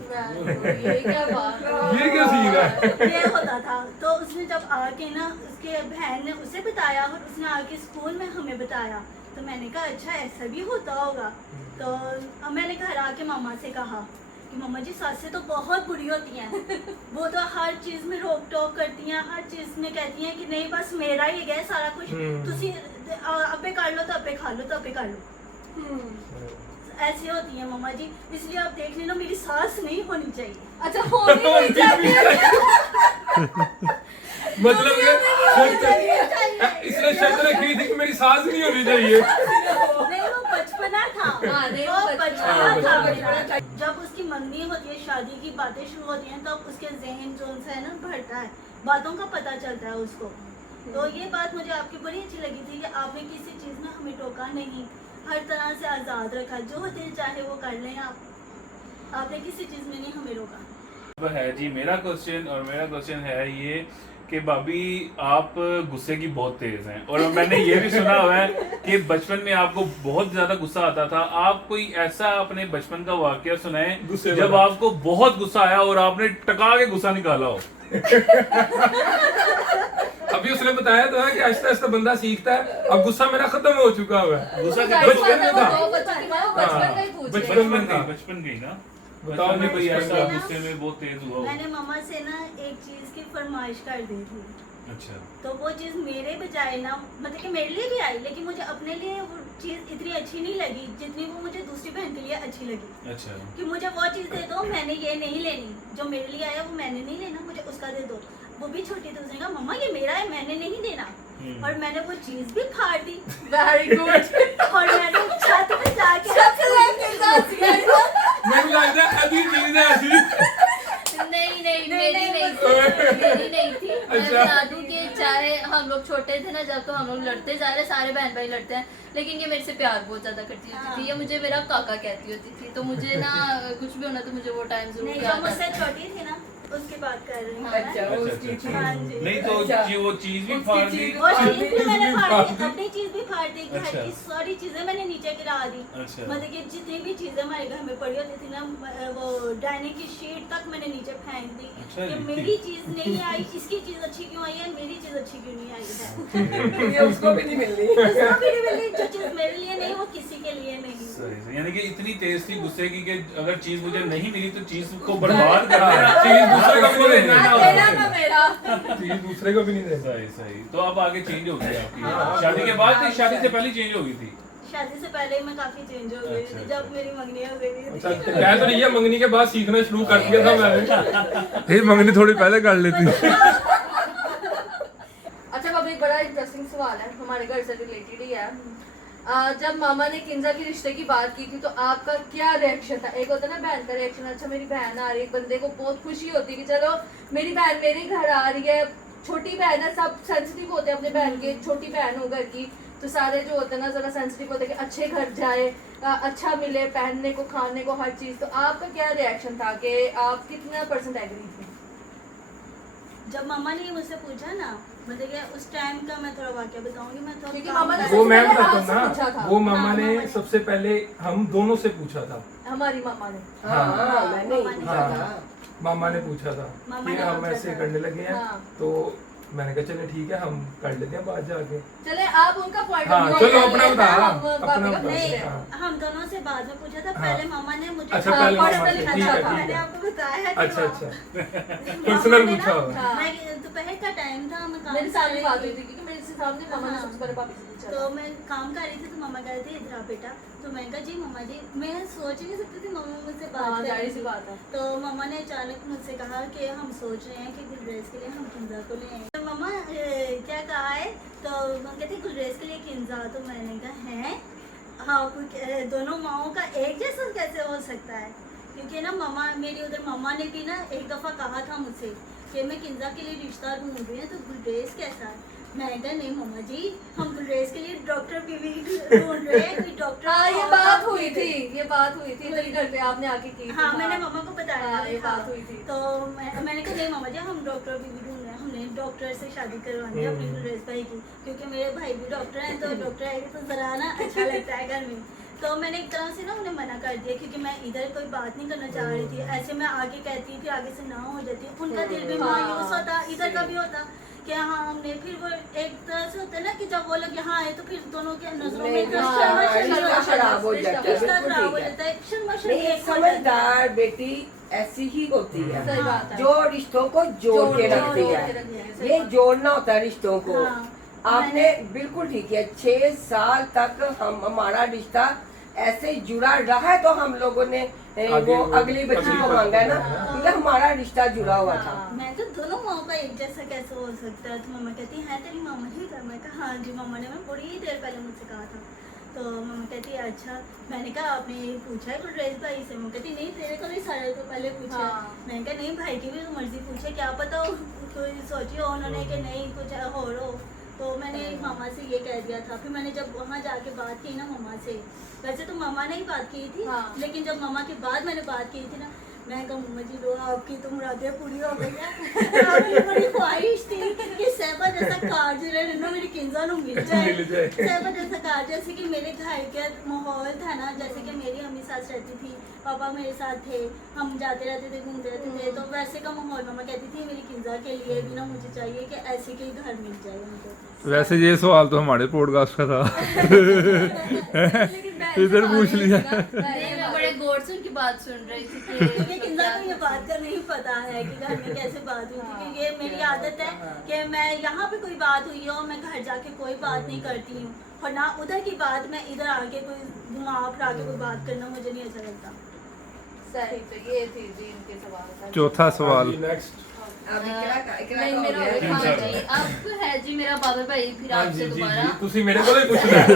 ये क्या बात है? ये क्या सीन है? ये होता था। तो उसने जब आके ना उसके बहन ने उसे बताया और उसने आके स्कूल में हमें बताया, तो मैंने कहा अच्छा ऐसा भी होता होगा। तो अब मैंने घर आके मामा से कहा कि मम्मा जी सासें तो बहुत बुरी होती हैं, वो तो हर चीज़ में रोक टोक करती हैं, हर चीज़ में कहती हैं कि नहीं बस मेरा ही है सारा कुछ, तुसी अबे कर लो तो अबे खा लो तो अबे कर लो। ऐसी होती है मम्मा जी, इसलिए आप देख लेना मेरी सास नहीं होनी चाहिए। अच्छा होनी नहीं चाहिए। मतलब इसने शर्त रखी थी कि मेरी सास नहीं होनी चाहिए। नहीं वो बचपना था, हाँ, नहीं, वो वो बचपना बचपना था था। मेरा। जब उसकी मंगनी होती है, शादी की बातें शुरू होती हैं, तब उसके जहन जो है ना बढ़ता है, बातों का पता चलता है उसको। तो ये बात मुझे आपकी बड़ी अच्छी लगी थी कि आपने किसी चीज़ में हमें टोका नहीं, हर तरह से आज़ाद रखा, जो दिल चाहे वो कर लें आप, आपने किसी चीज़ में नहीं हमें रोका। अब है जी मेरा क्वेश्चन, और मेरा क्वेश्चन है ये कि भाभी आप गुस्से की बहुत तेज हैं, और मैंने ये भी सुना हुआ है कि बचपन में आपको बहुत ज्यादा गुस्सा आता था। आप कोई ऐसा अपने बचपन का वाकया सुनाएं गुस्से जब वाला। आपको बहुत गुस्सा आया और आपने टका के गुस्सा निकाला हो। अभी उसने बताया तो है कि आहिस्ता आहिस्ता बंदा सीखता है। अब गुस्सा मेरा खत्म हो चुका हुआ है। गुस्सा बचपन में था। वो बच्चों की माँ, वो बचपन का ही पूछ रही है। बचपन गई ना, बताओ बचपन में कोई बचपन ऐसा का। गुस्से में बहुत तेज हुआ हो। मैंने मम्मा से ना एक चीज़ की फरमाइश कर दी थी, अच्छा तो वो चीज़ मेरे बजाय ना मतलब कि मेरे लिए भी आई, लेकिन मुझे अपने लिए वो चीज़ इतनी अच्छी नहीं लगी जितनी वो मुझे दूसरी बहन के लिए अच्छी लगी। अच्छा कि मुझे वो चीज़ दे दो, मैंने ये नहीं लेनी, जो मेरे लिए आया वो मैंने नहीं लेना, मुझे उसका दे दो। वो भी छोटी थी, उसने कहा मम्मा ये मेरा है, मैंने नहीं देना। और मैंने वो चीज़ भी फाड़ दी। Very good. और मैंने छत पे जाके मुझे लगता है अभी चीज है ऐसी। नहीं मेरी नहीं थी, मेरी नहीं थी। मैं अच्छा। बता दूं कि चाहे हम लोग छोटे थे ना, जब तो हम लोग लड़ते जा रहे, सारे बहन भाई लड़ते हैं, लेकिन ये मेरे से प्यार बहुत ज्यादा करती होती थी, ये मुझे मेरा काका कहती होती थी। तो मुझे ना कुछ भी होना तो मुझे वो टाइम जरूर नहीं, जो याद मुझसे आता। छोटी थी ना उसकी बात कर रही हूँ अच्छा मैं। उसकी अच्छा। हाँ जी। नहीं तो अच्छा। वो चीज भी फाड़ दी। वो चीज़ भी मैंने फाड़ दी, फाड़ दी। अपनी चीज़ भी फाड़ दी, घर अच्छा। की सारी चीज़ें मैंने नीचे गिरा दी। अच्छा। मतलब कि जितनी भी चीज़ें हमारे घर में पड़ी होती थी ना, वो डाइनिंग की शीट तक मैंने नीचे फेंक दी। अच्छा कि जी। मेरी चीज़ नहीं आई, इसकी चीज़ अच्छी क्यों आई है, मेरी चीज़ अच्छी क्यों नहीं आई है। ये उसको भी नहीं मिलनी। उसको भी नहीं मिली, जो चीज़ मेरे लिए नहीं वो किसी के लिए नहीं। सही। यानी कि इतनी तेज थी गुस्से की कि अगर चीज मुझे नहीं मिली तो चीज को बर्बाद कर देना, चीज दूसरे को भी नहीं देना। ना तेरा ना मेरा। चीज दूसरे को भी नहीं देना। सही सही। तो अब आगे चेंज हो गई आपकी शादी के बाद, थी शादी से पहले चेंज हो गई थी। शादी से पहले मैं काफी चेंज हो गई थी, अच्छा। जब मेरी मंगनी हो गई थी। अच्छा कह तो नहीं है, मंगनी के बाद सीखना शुरू कर दिया था मैंने। ये मंगनी थोड़ी पहले कर लेती। अच्छा अब एक बड़ा इंटरेस्टिंग सवाल है, हमारे घर से रिलेटेड ही है। जब मामा ने किंजा के रिश्ते की बात की थी तो आपका क्या रिएक्शन था? एक होता है ना बहन का रिएक्शन, अच्छा मेरी बहन आ रही है, बंदे को बहुत खुशी होती है कि चलो मेरी बहन मेरे घर आ रही है। छोटी बहन है, सब सेंसिटिव होते हैं अपने बहन के, छोटी बहन हो घर की, तो सारे जो होते हैं ना जरा सेंसिटिव होते हैं कि अच्छे घर जाए, अच्छा मिले पहनने को, खाने को, हर चीज़। तो आपका क्या रिएक्शन था कि आप कितना % एग्री थे? जब मामा ने मुझसे पूछा ना, मतलब कि उस टाइम का मैं थोड़ा वाक्य बताऊंगी। मैं तो क्योंकि मामा ने वो मैं सबसे पहले बताता आपसे हूँ पूछा था। ना, वो मामा हाँ, ने मामा ने। सबसे पहले हम दोनों से पूछा था। हमारी मामा ने। हाँ मैंने ही पूछा हाँ। था। मामा ने पूछा था मामा कि ने हम पूछा ऐसे था। करने लगे हैं, हाँ। तो मैंने कहा चले ठीक है हम कर लेते हैं बात जाके। चले आप उनका पॉइंट हाँ, चलो अपना बता, अपना अपना बता। नहीं, हाँ। हम दोनों से बाद में पूछा था। हाँ। पहले मामा ने मुझे अच्छा हाँ, पहले मामा personally से, पूछा ठीक है था। ठीक मैंने है। आपको बताया है कि अच्छा मामा- अच्छा मामा पर्सनल ने पूछा ना- होगा। हाँ। मैं दोपहर का टाइम था, मैं काम मेरे कर सामने रही बात थी। हुई थी क्योंकि मेरे से सामने मामा ने हाँ। सबसे पहले पापी से पूछा तो था। मैं काम कर रही थी, तो मामा कह रहे थे इधर आ बेटा। तो मैंने कहा जी मामा जी, मैं सोच ही नहीं सकती थी मामा मुझसे बात हाँ, कर जाहिर रही सी थी। बात है। तो मामा ने अचानक मुझसे कहा कि हम सोच रहे हैं कि गुलरेज के लिए हम किंजा को ले आएं। तो मामा क्या कहा है? तो हम कहते गुलरेज के लिए किंजा। तो मैंने कहा है हाँ, दोनों माओं का एक जैसा कैसे हो सकता है? क्योंकि ना मामा मेरी उधर मामा ने भी ना एक दफ़ा कहा था मुझसे कि मैं किंजा के लिए रिश्ता ढूंढ रही हूँ, तो गुलरेज कैसा है? मैंने कहा नहीं मामा जी, हम गुलरेज के लिए डॉक्टर बीवी ढूंढ रहे हैं, कोई डॉक्टर। हाँ ये बात हुई थी, ये बात हुई थी तेरे घर पे आपने आके की थी। हाँ, मैंने मामा को बताया हाँ, ये था। बात हुई थी। तो मैंने कहा नहीं मामा जी, हम डॉक्टर बीवी ढूंढ रहे हैं, हमने डॉक्टर से शादी करवानी है अपनी गुलरेज भाई की, क्योंकि मेरे भाई भी डॉक्टर हैं, तो डॉक्टर आएंगे तो जरा ना अच्छा लगता है घर में। तो मैंने एक तरह से ना उन्हें मना कर दिया क्योंकि मैं इधर कोई बात नहीं करना चाह रही थी। ऐसे मैं आगे कहती थी, आगे से ना हो जाती, उनका दिल भी मायूस होता, इधर का भी होता कि हाँ हमने फिर वो एक तरह से होता है ना कि जब वो लोग यहाँ आए तो फिर दोनों के नजरों में रिश्ता खराब हो जाता है, रिश्ता बिल्कुल खराब हो ठीक है। जाता है, शर्मा नहीं, एक समझदार बेटी ऐसी ही होती है सही बात है। जो रिश्तों को जोड़ के जोड़ रखती के है। रखती है, सही ये बात। जोड़ना होता है रिश्तों को। हाँ, आपने बिल्कुल ठीक है, 6 साल तक हमारा रिश्ता ऐसे जुड़ा रहा है, तो हम लोगों ने वो अगली बच्ची को मांगा है ना, क्योंकि हमारा रिश्ता जुड़ा हुआ था। मैं तो दोनों माओ का एक जैसा कैसे हो सकता है। तो मम्मा कहती है तेरी मामा ठीक है। मैं कहा हाँ जी मम्मा ने, मैं बड़ी देर पहले मुझसे कहा था। तो मम्मा कहती है अच्छा। मैंने कहा आपने पूछा है गुलरेज भाई से? मम्मा कहती नहीं तेरे को नहीं, सारे तो पहले पूछा। हाँ। मैंने कहा नहीं भाई की भी तो मर्जी पूछे, क्या पता कोई सोची हो उन्होंने कि नहीं कुछ हो रो। तो मैंने मामा से ये कह दिया था। फिर मैंने जब वहाँ जाके बात की ना मामा से, वैसे तो मामा ने ही बात की थी, हाँ। लेकिन जब मामा के बाद मैंने बात की थी ना, मैं कहा मम्मा जी लो आपकी तो मुरादें पूरी हो गई है। आपकी बड़ी ख्वाहिश थी कि सहबा जैसा कार जो है ना मेरी किंजा नु मिल जाए। सहबा जैसा कार, जैसे कि मेरे घर का माहौल था ना, जैसे कि मेरी अम्मी साथ रहती थी, पापा मेरे साथ थे, हम जाते रहते थे, घूमते रहते थे, तो वैसे का माहौल मम्मा कहती थी मेरी किंजा के लिए भी ना मुझे चाहिए कि ऐसे के घर मिल जाए उनको। वैसे ये सवाल तो हमारे पॉडकास्ट का था। इधर पूछ लिया। नहीं, मैं बड़े गौर से उनकी बात सुन रही थी कि ये किंजा को ये बात का नहीं पता है कि घर में कैसे बात हुई थी, क्योंकि ये मेरी आदत है कि मैं यहाँ पे कोई बात हुई हो मैं घर जाके कोई बात नहीं करती हूँ, और ना उधर की बात मैं इधर आके कोई घुमा फिरा के कोई बात करना मुझे नहीं अच्छा लगता। सही, तो ये थी जी इनके सवाल का। चौथा सवाल। नेक्स्ट। अब इकरा नहीं, का मेरा हो हो गया। गया। हाँ जी, अब है जी मेरा बाबर भाई, फिर हाँ आपसे जी जी दोबारा। जी, तुसी मेरे को ही पूछना है।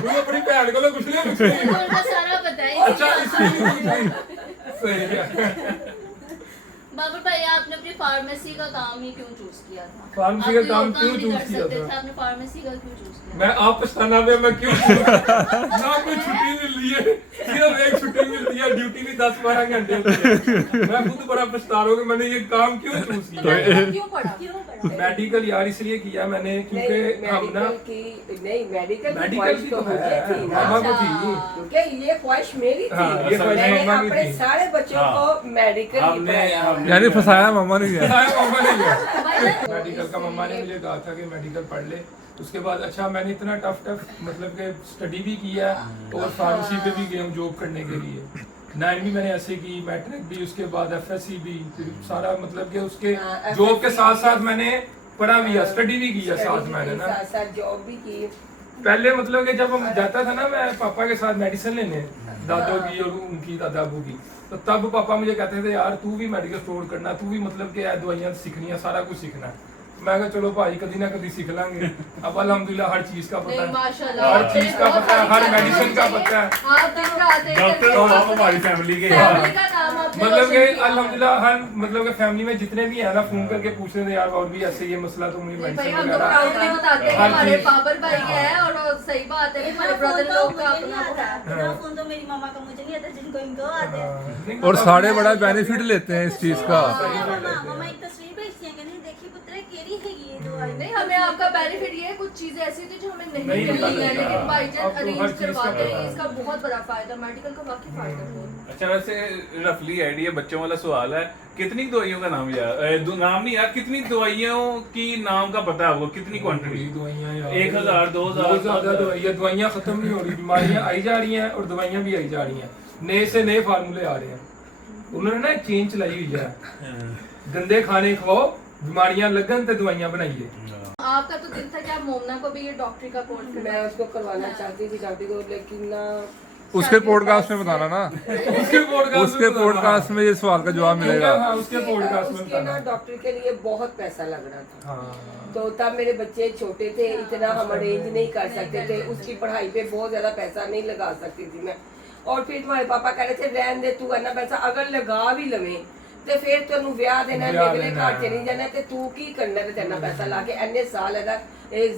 तू अपनी भैन को कुछ नहीं पूछना। उनका सारा बताइए। अच्छा इसलिए नहीं पूछना। सही है। बाबर भाई आपने अपनी फार्मेसी का काम ही क्यों चूज किया था? फार्मेसी का आप कोई काम और क्यों भी चूज कर किया सकते था? थे, आपने फार्मेसी का क्यों चूज किया? मैं आप पछताना में मैं क्यों ना कोई छुट्टी मिल रही है, सिर्फ एक छुट्टी मिलती है, ड्यूटी भी 10-12 घंटे होती है। मैं खुद बड़ा पछता रहा हूँ कि मैंने ये काम क्यों चूज किया। क्यों पढ़ा? क्यों पढ़ा? मेडिकल यार इसलिए किया मैंने क्योंकि हम ना मेडिकल मेडिकल की तो मुझे है, थी ना, मामा को थी। क्योंकि ये ख्वाहिश मेरी थी। हाँ, ये ख्वाहिश मैंने मामा की अपने थी। सारे बच्चों हाँ। को मेडिकल ही पढ़ाया। यानी फंसाया मामा ने किया। मम्मा ने किया। मेडिकल का मम्मा ने मुझे कहा था कि मेडिकल पढ़ ले। उसके बाद अच्छा मैंने इतना टफ मतलब कि स्टडी भी किया और फार्मेसी पे भी गया हूँ जॉब करने के लिए। 9 भी मैंने ऐसे की, मैट्रिक भी, उसके बाद FSC भी, फिर सारा मतलब कि उसके हाँ, जॉब के FSC साथ साथ मैंने पढ़ा भी है, स्टडी भी किया साथ मैंने ना। साथ साथ जॉब भी की। पहले मतलब कि जब हम जाता था ना मैं पापा के साथ मेडिसिन लेने, दादों की और उनकी दादाबू की, तो तब पापा मुझे कहते थे यार तू भी मेडिकल स्टोर करना, तू भी मतलब कि दवाइयाँ सीखनी है, सारा कुछ सीखना है। मैं कहा चलो भाई कभी ना कभी सीख लांगे। अब अल्हम्दुलिल्लाह हर चीज का पता नहीं, है, माशाल्लाह। हर चीज का पता है, हर मेडिसिन का पता है। आप दिन रात एक डॉक्टर हो आप हमारी फैमिली के। फैमिली का नाम आपने मतलब रोशन कि किया। अल्हम्दुलिल्लाह हर मतलब कि फैमिली में जितने भी है ना फोन करके पूछते थे यार और भी ऐसे ये मसला तो मुझे नहीं भाई, मेडिसिन हम तो वगैरह प्राउडली बताते हैं कि हर हमारे चीज। बाबर भाई है, और सही बात है कि हमारे ब्रदर लोग का अपना वो है। मेरा फोन तो मेरी मामा का मुझे नहीं आता, जिनको इनको आते हैं। नहीं, और सारे बड़ा बेनिफिट लेते हैं इस चीज का। मामा एक तस्वीर भेजती हैं कि नहीं देखिए पुत्र केरी है ये दवाई। नहीं, हमें आपका बेनिफिट ये है, कुछ चीजें ऐसी थी जो हमें नहीं नहीं मिली पता है, था। लेकिन भाईजान आपको हर अरेंज चीज का करवाते पता हैं, है। इसका बहुत बड़ा फायदा, मेडिकल का वाकई फायदा बहुत। अच्छा वैसे रफली आइडिया बच्चों वाला सवाल है, कितनी दवाइयों का नाम यार नाम नहीं यार, कितनी दवाइयों की नाम का पता है आपको, कितनी क्वांटिटी? दवाइयाँ यार 1000 2000 बहुत ज्यादा दवाइयाँ खत्म नहीं हो रही, बीमारियाँ आई जा रही हैं और दवाइयाँ भी आई जा रही हैं, नए से नए फार्मूले आ रहे हैं। उन्होंने ना एक चेंज चलाई हुई है, गंदे खाने खाओ बीमारियां लगन तो दवाइयां बनाइए। आपका तो दिल था कि आप मोमना को भी ये डॉक्टरी का कोर्स मैं उसको करवाना चाहती थी शादी को, लेकिन ना उसके पॉडकास्ट में बताना ना, उसके पॉडकास्ट में ये सवाल का जवाब मिलेगा। हाँ, उसके पॉडकास्ट में उसके ना बताना। डॉक्टर के लिए बहुत पैसा लग रहा था। हाँ। तो तब मेरे बच्चे छोटे थे, इतना हम अरेंज नहीं कर सकते थे, उसकी पढ़ाई पे बहुत ज्यादा पैसा नहीं लगा सकती थी मैं। और फिर तुम्हारे पापा कह रहे थे रहन दे तू इतना पैसा अगर लगा भी लवे ਤੇ ਫਿਰ ਤੈਨੂੰ ਵਿਆਹ ਦੇਣਾ ਹੈ, ਵਿਆਹ ਅਗਲੇ ਦੇਣਾ ਘਰ ਚ ਨਹੀਂ ਜਾਣਾ ਤੇ ਤू की करना है तेना पैसा ला के अन्य साल है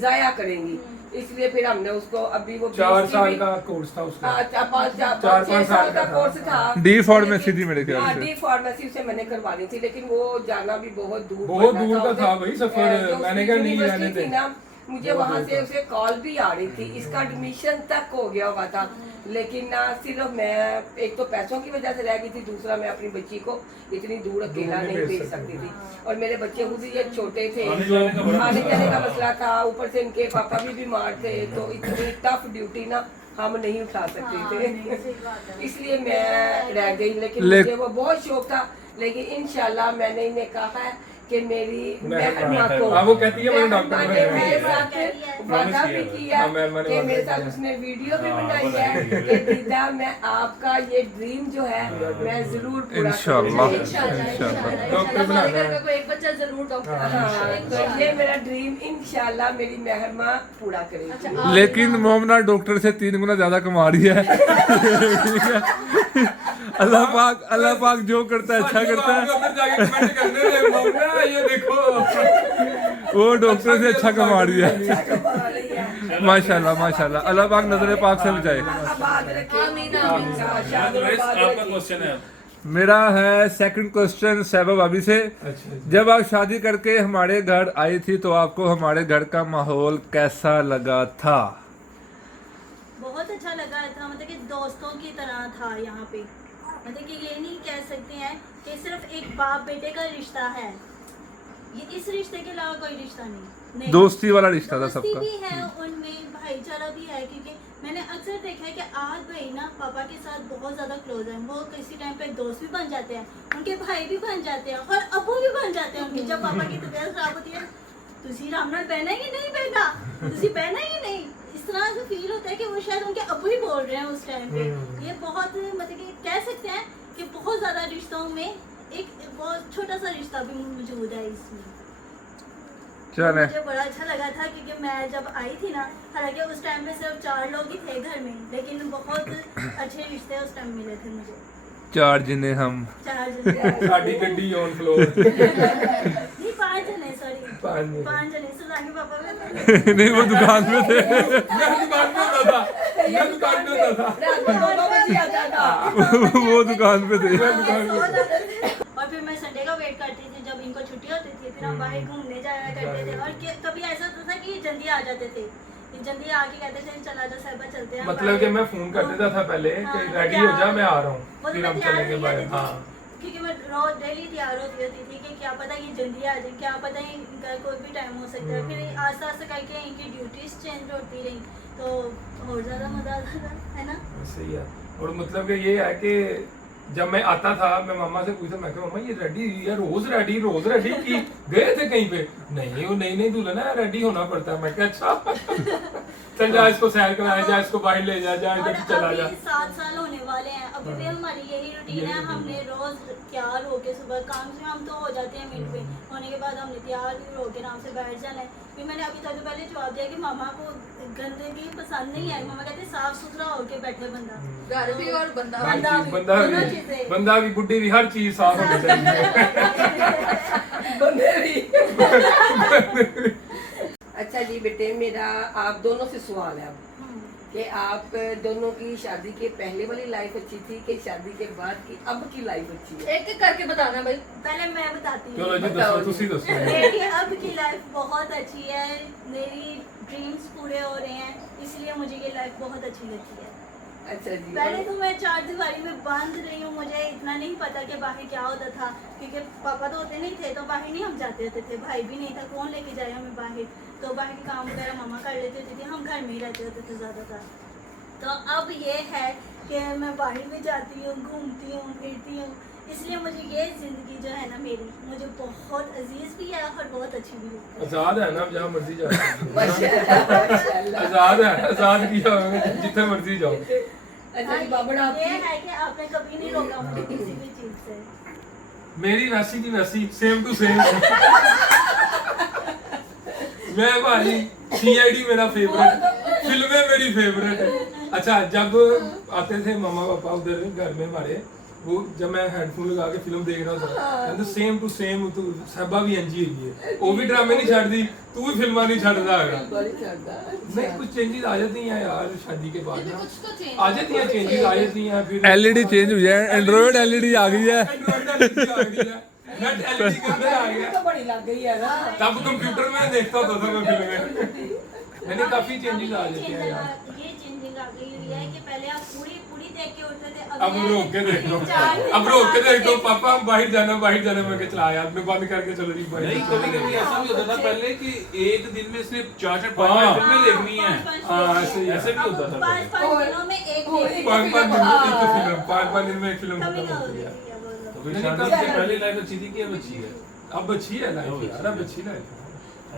जाया करेंगी। इसलिए फिर हमने उसको अभी वो 4 साल का कोर्स था उसका। 4-5 साल का कोर्स था। डी फार्मेसी थी मेरे ख्याल हाँ, से। डी फार्मेसी से मैंने करवानी थी, लेकिन वो जाना भी बहुत दूर बहुत पड़ना दूर का उधर। था भाई सफर, जो मैंने उसकी कहा नहीं यूनिवर्सिटी रहने थी दे। ना, मुझे वहाँ से उसे कॉल भी आ रही थी, इसका एडमिशन तक हो गया हुआ था, लेकिन ना सिर्फ मैं एक तो पैसों की वजह से रह गई थी, दूसरा मैं अपनी बच्ची को इतनी दूर अकेला नहीं भेज सकती थी, और मेरे बच्चे खुद ही ये छोटे थे, आने जाने का मसला था, ऊपर से इनके पापा भी बीमार थे, तो इतनी टफ ड्यूटी ना हम नहीं उठा सकते थे, इसलिए मैं रह गई। लेकिन मुझे वो बहुत शौक था, लेकिन इंशाल्लाह मैंने इन्हें कहा है कि मेरी महरमा को, हाँ, वो कहती है मैंने डॉक्टर महरमा ने मेरे साथ वादा भी किया हाँ, महरमा ने कि वादा मेरे किया। साथ उसने वीडियो भी बनाई है कि दीदा मैं आपका ये ड्रीम जो है मैं जरूर पूरा इंशाल्लाह। करूंगी। इंशाल्लाह डॉक्टर हमारे बनाना घर है। का कोई एक बच्चा जरूर डॉक्टर हाँ, तो ये मेरा ड्रीम इंशाल्लाह मेरी महरमा पूरा करेगी। अच्छा, लेकिन मोमना डॉक्टर से 3 गुना ज्यादा कमा रही है। अल्लाह पाक जो करता है अच्छा करता है, अंदर जाके कमेंट करने दे, मोमना ये देखो वो डॉक्टर से अच्छा कमा रही है। कमा रही है। माशाल्लाह माशाल्लाह, अल्लाह पाक नजर पाक से बचाए। आबाद रखे। आमीन, आमीन। शाद और आबाद आपका रखे। क्वेश्चन है मेरा है सेकंड क्वेश्चन सहबा भाभी से। अच्छा जब आप शादी करके हमारे घर आई थी तो आपको हमारे घर का माहौल कैसा लगा था? बहुत अच्छा लगा था, मतलब कि दोस्तों की तरह था यहाँ पे, मतलब कि ये नहीं कह सकते हैं कि सिर्फ एक बाप बेटे का रिश्ता है, ये इस रिश्ते के अलावा कोई रिश्ता नहीं। दोस्ती वाला रिश्ता था दोस्ती सबका। भी है उनमें, भाईचारा भी है, क्योंकि मैंने अक्सर देखा है कि आज भाई ना पापा के साथ बहुत ज़्यादा क्लोज है, वो किसी टाइम पे दोस्त भी बन जाते हैं, उनके भाई भी बन जाते हैं और अबू भी बन जाते हैं उनके। जब पापा की तबीयत खराब होती है, तुसी रामनाथ पहना कि नहीं पहना, तुसी पहना ही नहीं, इस तरह से फील होता है कि वो शायद उनके अबू ही बोल रहे हैं उस टाइम पे। ये बहुत मतलब कि कह सकते हैं कि बहुत ज़्यादा रिश्तों में एक बहुत छोटा सा रिश्ता भी मौजूद है इसमें। चले मुझे बड़ा अच्छा लगा था, क्योंकि मैं जब आई थी ना, हालांकि उस टाइम में सिर्फ 4 लोग ही थे घर में, लेकिन बहुत अच्छे रिश्ते उस टाइम मिले थे मुझे। 4 जिन्हें हम 4 जने साडी गड्डी ऑन फ्लोर नहीं 5 जने, सॉरी 5 जने, सुलानी पापा में नहीं वो दुकान में थे। मैं दुकान पे होता था, मैं दुकान पे होता था। रात को 2 बजे आता था। वो दुकान पे थे। और फिर मैं संडे का वेट करती थी जब इनको छुट्टी होती थी, फिर हम बाहर घूमने जाया करते थे, और कभी ऐसा होता था कि जल्दी आ जाते थे, जल्दी आके कहते थे चला जा साहिबा चलते हैं। मतलब कि मैं फोन कर देता था पहले कि रेडी हो जा, मैं आ रहा हूँ, फिर हम चलेंगे बाहर। हाँ, क्योंकि मैं रोज डेली तैयार होती थी कि क्या पता ये जल्दी आ जाए, क्या पता इनका कोई भी टाइम हो सकता है। फिर आस्ते आस्ते करके इनकी ड्यूटीज चेंज होती रही, तो और ज़्यादा मज़ा आता था, है ना। सही है। और मतलब कि ये है कि जब मैं आता था, मैं मामा से पूछता, मैं मम्मा ये रेडी है, रोज रेडी की गए थे कहीं पे? नहीं वो नहीं दुल्हन है, रेडी होना पड़ता है। मैं क्या अच्छा चल जा, इसको सैर कराया जा, इसको बाहर ले जा, और इधर चला जा। अभी 7 साल होने वाले हैं, अभी भी हमारी यही रूटीन है। हमने रोज तैयार होके सुबह काम से हम तो हो जाते हैं मिनट पे, होने के बाद हमने तैयार होके आराम से बैठ जाना है। फिर मैंने अभी तक पहले जवाब दिया कि मामा को गंदगी पसंद नहीं है, मामा कहते साफ सुथरा होके बैठे बंदा, घर भी और बंदा हर भी। चीज, दोनों चीजें। बंदा भी बुढ़ी भी, हर चीज साफ होनी चाहिए। बंदे भी। अच्छा जी बेटे, मेरा आप दोनों से सवाल है अब कि आप दोनों की शादी के पहले वाली लाइफ अच्छी थी कि शादी के बाद की अब की लाइफ अच्छी है? एक एक करके बताना भाई। पहले मैं बताती चलो हूँ। जी दसो, तुसी दसो। मेरी अब की लाइफ बहुत अच्छी है, मेरी ड्रीम्स पूरे हो रहे हैं, इसलिए मुझे ये लाइफ बहुत अच्छी लगती है। अच्छा जी। पहले तो मैं 4 दीवारी में बंद रही हूँ, मुझे इतना नहीं पता कि बाहर क्या होता था, क्योंकि पापा तो होते नहीं थे, तो बाहर नहीं हम जाते होते थे, भाई भी नहीं था, कौन लेके जाए हमें बाहर, तो बाहर के काम वगैरह मामा कर लेते होते थे, हम घर में ही रहते होते थे ज़्यादातर। तो अब ये है कि मैं बाहर भी जाती हूँ, घूमती हूँ, फिरती हूँ, इसलिए मुझे ये ज़िंदगी जो है ना मेरी, मुझे बहुत अजीज भी है और बहुत अच्छी भी है। आजाद है ना, जहाँ मर्जी जाओ। माशाल्लाह, माशाल्लाह। आजाद है, आजाद किया जितने मर्जी जाओ। अच्छा जी बाबड़, ये आपकी है कि आपने कभी नहीं रोका मुझे किसी भी चीज़ से। मेरी वैसी की वैसी, सेम टू सेम। मैं भाई CID मेरा फेवरेट, फिल्में मेरी फेवरेट। अच्छा, जब आते थे मामा पापा उधर घर में हमारे, वो जब मैं हेडफोन लगा के फिल्म देख रहा था, कहते सेम टू सेम तू सहबा भी इंजी है, वो भी ड्रामे नहीं छड़ दी, तू भी फिल्मा नहीं छड़दा हैगा। बड़ी करदा। नहीं, कुछ चेंजेस आ जाती हैं यार शादी के बाद ना, कुछ तो change आ जाती हैं चेंजेस, आ जाती हैं। फिर LED चेंज हुई है, एंड्रॉइड LED आ गई है। Android LED आ गई है। नेट एलईडी के अंदर आ गया। तो बड़ी लग गई है ना। तब कंप्यूटर में देखता होता था मैं फिल्में। मैंने काफी चेंजेस आ जाते हैं यार। ये चेंजिंग आ गई हुई है कि पहले आप पूरी पूरी देख के उठते थे, अब रोक के देख दो, अब रोक के देख दो, पापा बाहर जाना मैं के चला यार, मैं बंद करके चलो जी बाहर। नहीं, कभी कभी ऐसा भी होता था पहले कि एक दिन में सिर्फ 4-5 फिल्में देखनी है। हाँ, ऐसे ही है। ऐसे भी होता था पहले। 5 दिनों में एक देखी। 5 दिन में एक फिल्म कमी खत्म का हो होती गई है। है, तो फिर शादी से पहले लाइफ अच्छी थी कि अब अच्छी है? अब अच्छी है लाइफ यार, अब अच्छी लाइफ है,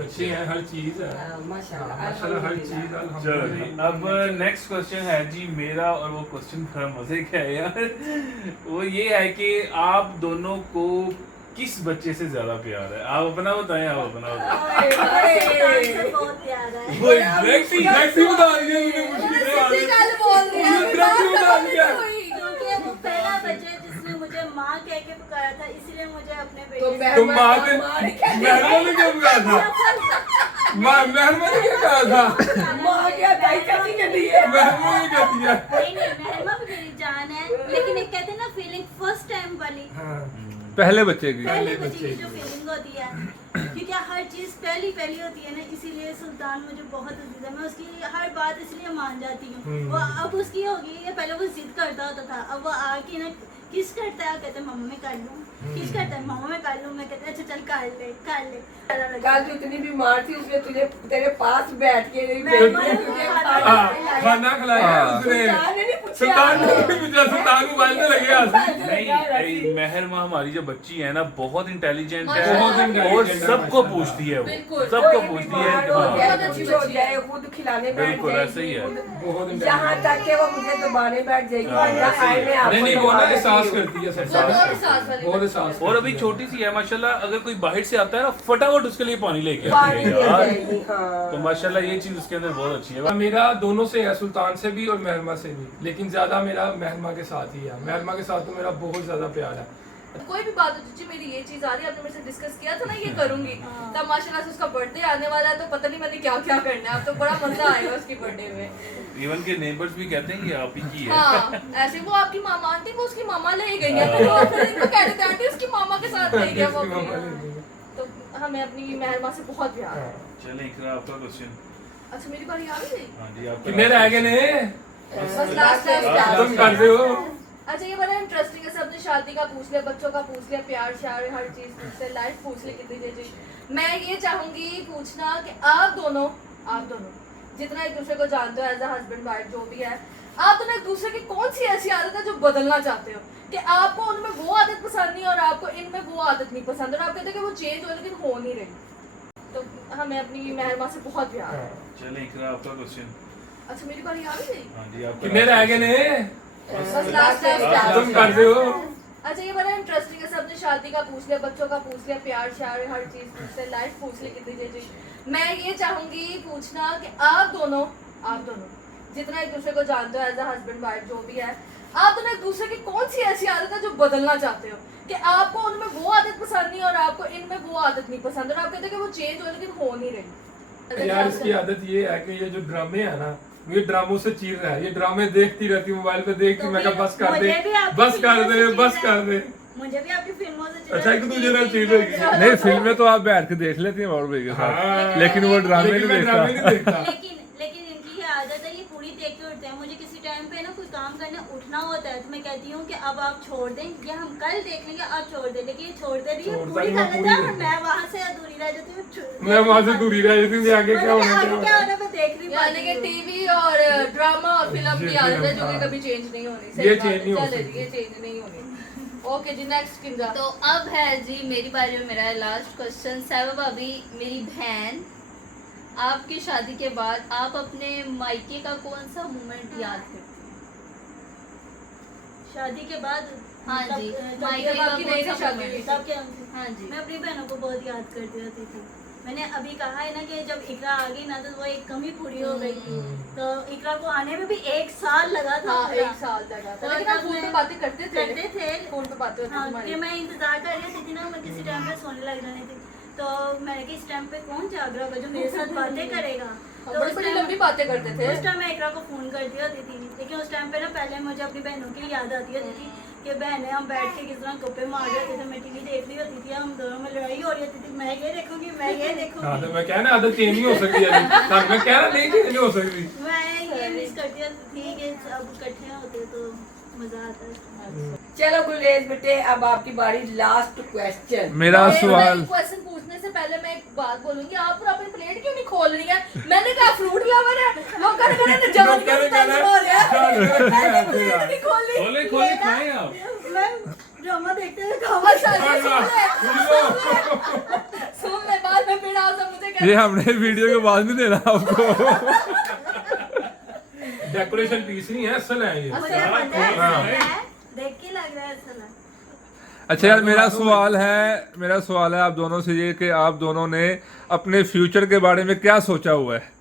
अच्छी है, हर चीज है। माशाल्लाह माशाल्लाह हर चीज चलो जी, अब नेक्स्ट क्वेश्चन है जी मेरा, और वो क्वेश्चन बड़ा मजे का है यार। वो ये है कि आप दोनों को किस बच्चे से ज्यादा प्यार है? आप अपना बताएं, आप अपना बताएं। बहुत प्यारा है। वो एग्जैक्टली बता दिया मैंने, मुश्किल से सीधी गल बोल रही है, अभी बात खत्म नहीं हुई। क्योंकि वो पहला बच्चा जिसने मुझे माँ कह के पुकारा था, इसलिए मुझे अपने बेटे तो से- तुम माँ ने मेहरबानी क्यों कहा था? मेहरबानी क्यों कहा था? माँ क्या दाई चाची के लिए मेहरबानी कहती है। नहीं नहीं, मेहरमा भी मेरी जान है, लेकिन एक कहते हैं ना फीलिंग फर्स्ट टाइम वाली, पहले बच्चे की। पहले बच्चे की जो फीलिंग होती है, क्योंकि हर चीज पहली पहली होती है ना, इसीलिए सुल्तान मुझे बहुत अजीज है। मैं उसकी हर बात इसलिए मान जाती हूँ। वो अब उसकी होगी, ये पहले वो जिद करता होता था, अब वो आके ना किस करता है, कहते हैं मम्मा मैं कर लूँ, किस करता है मम्मा मैं कर लूँ, मैं कहते हैं अच्छा चल कर ले। कल जो इतनी बीमार थी उसने तुझे तेरे पास बैठ के तुझे खाना खिलाया उसने। सुल्तान ने भी पूछा, सुल्तान मोबाइल में लगे हाथ। नहीं, मेहर माँ हमारी जो बच्ची है ना, बहुत इंटेलिजेंट है, बहुत intelligent और है, सबको माशाल्लाह। पूछती है, बिल्कुल। वो सबको पूछती है। बहुत हाँ, अच्छी हो जाए, खुद खिलाने बैठ बिल्कुल, जाएगी, ऐसे ही है। बहुत intelligent। यहाँ तक के वो मुझे दबाने बैठ जाएगी। हाँ, वरना आए मैं आपको नहीं वो ना दबा देती एहसास हूँ। करती है, वो बहुत एहसास वाली बहुत एहसास। और अभी छोटी सी है माशाल्लाह, अगर कोई बाहर से आता है ना, फटाफट उसके लिए पानी लेके आती पानी है ले यार। जाएगी, हाँ। तो माशाल्लाह ये चीज उसके अंदर बहुत अच्छी है। मेरा दोनों से है, सुल्तान से भी और मेहरमा से भी, लेकिन ज्यादा मेरा मेहरमा के साथ ही है। मेहरमा के साथ तो मेरा बहुत ज्यादा प्यार है। कोई भी बात हो जी, मेरी ये चीज आ रही है, आपने मेरे से डिस्कस किया था ना ये करूंगी, तब माशाल्लाह से उसका बर्थडे आने वाला है, तो पता नहीं मैंने क्या क्या करना है। अब तो बड़ा मजा आएगा उसकी बर्थडे में। इवन के नेबर्स भी कहते हैं कि आप ही की है। हाँ, ऐसे वो आपकी मामा, आंटी वो उसकी मामा ले गई है, तो वो फिर इनको कहते थे आंटी उसकी मामा के साथ ले गया वो उसकी मामा ले अपनी। गई। तो हमें अपनी मेहरमा से बहुत प्यार है। चलें इकरा, आपका क्वेश्चन। अच्छा मेरी बारी आ गई। हाँ जी, आपका। कितने रह गए ने? बस लास्ट तुम कर दे हो। अच्छा ये बड़ा इंटरेस्टिंग है, सबने शादी का पूछ लिया, बच्चों का पूछ लिया, प्यार श्यार हर चीज पूछ लिया, लाइफ पूछ ली कितनी जी। मैं ये चाहूंगी पूछना कि आप दोनों जितना एक दूसरे को जानते हो, एज अ हस्बैंड वाइफ जो भी है, आप दोनों एक दूसरे की कौन सी ऐसी आदत है जो बदलना चाहते हो, कि आपको उनमें वो आदत पसंद नहीं और आपको इनमें वो आदत नहीं पसंद, और आप कहते हो कि वो चेंज हो लेकिन हो नहीं रही। तो हमें अपनी मेहरमा से बहुत प्यार है। चलें इकरा, आपका क्वेश्चन। अच्छा मेरी बारी आ गई। हाँ जी, आपका। कितने रह गए ने? बस लास्ट तुम कर दे हो। अच्छा ये बड़ा इंटरेस्टिंग है, सबने शादी का पूछ लिया, बच्चों का पूछ लिया, प्यार श्यार हर चीज पूछ लिया, लाइफ पूछ ली कितनी जी। मैं ये चाहूंगी पूछना कि आप दोनों जितना एक दूसरे को जानते हो, एज अ हस्बैंड वाइफ जो भी है, आप दोनों एक दूसरे की कौन सी ऐसी आदत है जो बदलना चाहते हो, कि आपको उनमें वो आदत पसंद नहीं और आपको इनमें वो आदत नहीं पसंद, और आप कहते हो कि वो चेंज हो लेकिन हो नहीं रही। यार इसकी आदत ये है कि ये जो ड्रामे है ना, ये ड्रामों से चीर रहा है। ये ड्रामे देखती रहती है, मोबाइल पे देखती, मैं कहा बस कर दे, बस कर दे, बस कर दे। मुझे भी आपकी फिल्मों से चिढ़ अच्छा एक दूसरे ਨਾਲ चीर रही है। नहीं, फिल्में तो आप बैठ के देख लेती हैं बाबू भाई के साथ, हाँ। लेकिन वो ड्रामे लेकिन मैं नहीं ड्रामे नहीं देखता। देखता। लेकिन इनकी ये आदत है, ये पूरी देख के उठते हैं। मुझे किसी टाइम पे ना कोई काम करने उठना होता है, तो मैं कहती हूँ कि अब आप छोड़ दें, या हम कल देख लेंगे, आप छोड़ दें, लेकिन ये छोड़ते नहीं है, छोड़ता पूरी नहीं, कर मैं लेता है, पूरी और मैं वहाँ से अधूरी रह जाती हूँ। मैं वहां से दूरी रह जाती हूँ, आगे क्या होना आगे क्या होना मैं देख नहीं यानी कि पाती हूँ। टीवी और ड्रामा और फिल्म की आदत है जो कि हाँ। कभी चेंज नहीं होनी। ये सही बात change है, नहीं हो चले सकती। जी, ये चेंज नहीं होनी। ओके जी, नेक्स्ट किंजा। तो अब है जी मेरी बारी में मेरा लास्ट क्वेश्चन। साहिबा भाभी, मेरी बहन, आपकी शादी के बाद आप अपने मायके का कौन सा मोमेंट याद करती हैं? शादी के बाद हाँ तब- जी, तब मायके के का बाकी कौन नहीं सा थी शादी moment? हुई, तब के हाँ जी। मैं अपनी बहनों को बहुत याद करती रहती थी। मैंने अभी कहा है ना कि जब इकरा आ गई ना, तो वो एक कमी पूरी हो गई थी। तो इकरा को आने में भी 1 साल लगा था हाँ, पूरा। 1 साल लगा था, तो लेकिन आप तब फोन पे मैं- बातें करते थे। फोन पे बातें होती हाँ, थी कि हमारी। मैं इंतजार कर रही थी ना, मैं किसी टाइम पे सोने लग जाने थी। तो मैंने कहा इस टाइम पे कौन जाग रहा होगा जो मेरे साथ बातें करेगा। हम बड़ी बड़ी लंबी बातें करते थे। उस टाइम मैं इकरा को फोन करती होती थी, लेकिन उस टाइम पे ना पहले मुझे अपनी बहनों की याद आती होती थी। कि बहनें हम बैठ के किस तरह गप्पे मार रहे होते थे, मैं टीवी देख रही होती थी, हम दोनों में लड़ाई हो रही होती थी, मैं ये देखूंगी मैं ये हाँ देखूंगी। तो मैं कहना आदत चेंज नहीं हो सकती है, मैं कह रहा नहीं चेंज नहीं हो सकती। मैं ये मिस करती थी कि अब इकट्ठे होते तो मजा आता है। चलो गुलरेज बेटे, अब आपकी बारी, लास्ट क्वेश्चन। मेरा सवाल क्वेश्चन पूछने से पहले मैं एक बात बोलूंगी, आप पूरा अपनी प्लेट क्यों नहीं खोल रही है? मैंने कहा फ्रूट लवर है, लोगों ने कहना जान के प्लेट नहीं खोल रही। खोले खोले खाएं आप। मैं ड्रामा देखते हुए खाऊंगा। सुन ले बाद में फिर आओ तो मुझे कहना ये हमने वीडियो के बाद नहीं देना आपको। डेकोरेशन पीस नहीं है, असल है ये। मुझे पता है हाँ। ऐसा है, देख के लग रहा है ऐसा लग। अच्छा यार, मेरा सवाल है आप दोनों से ये कि आप दोनों ने अपने फ्यूचर के बारे में क्या सोचा हुआ है?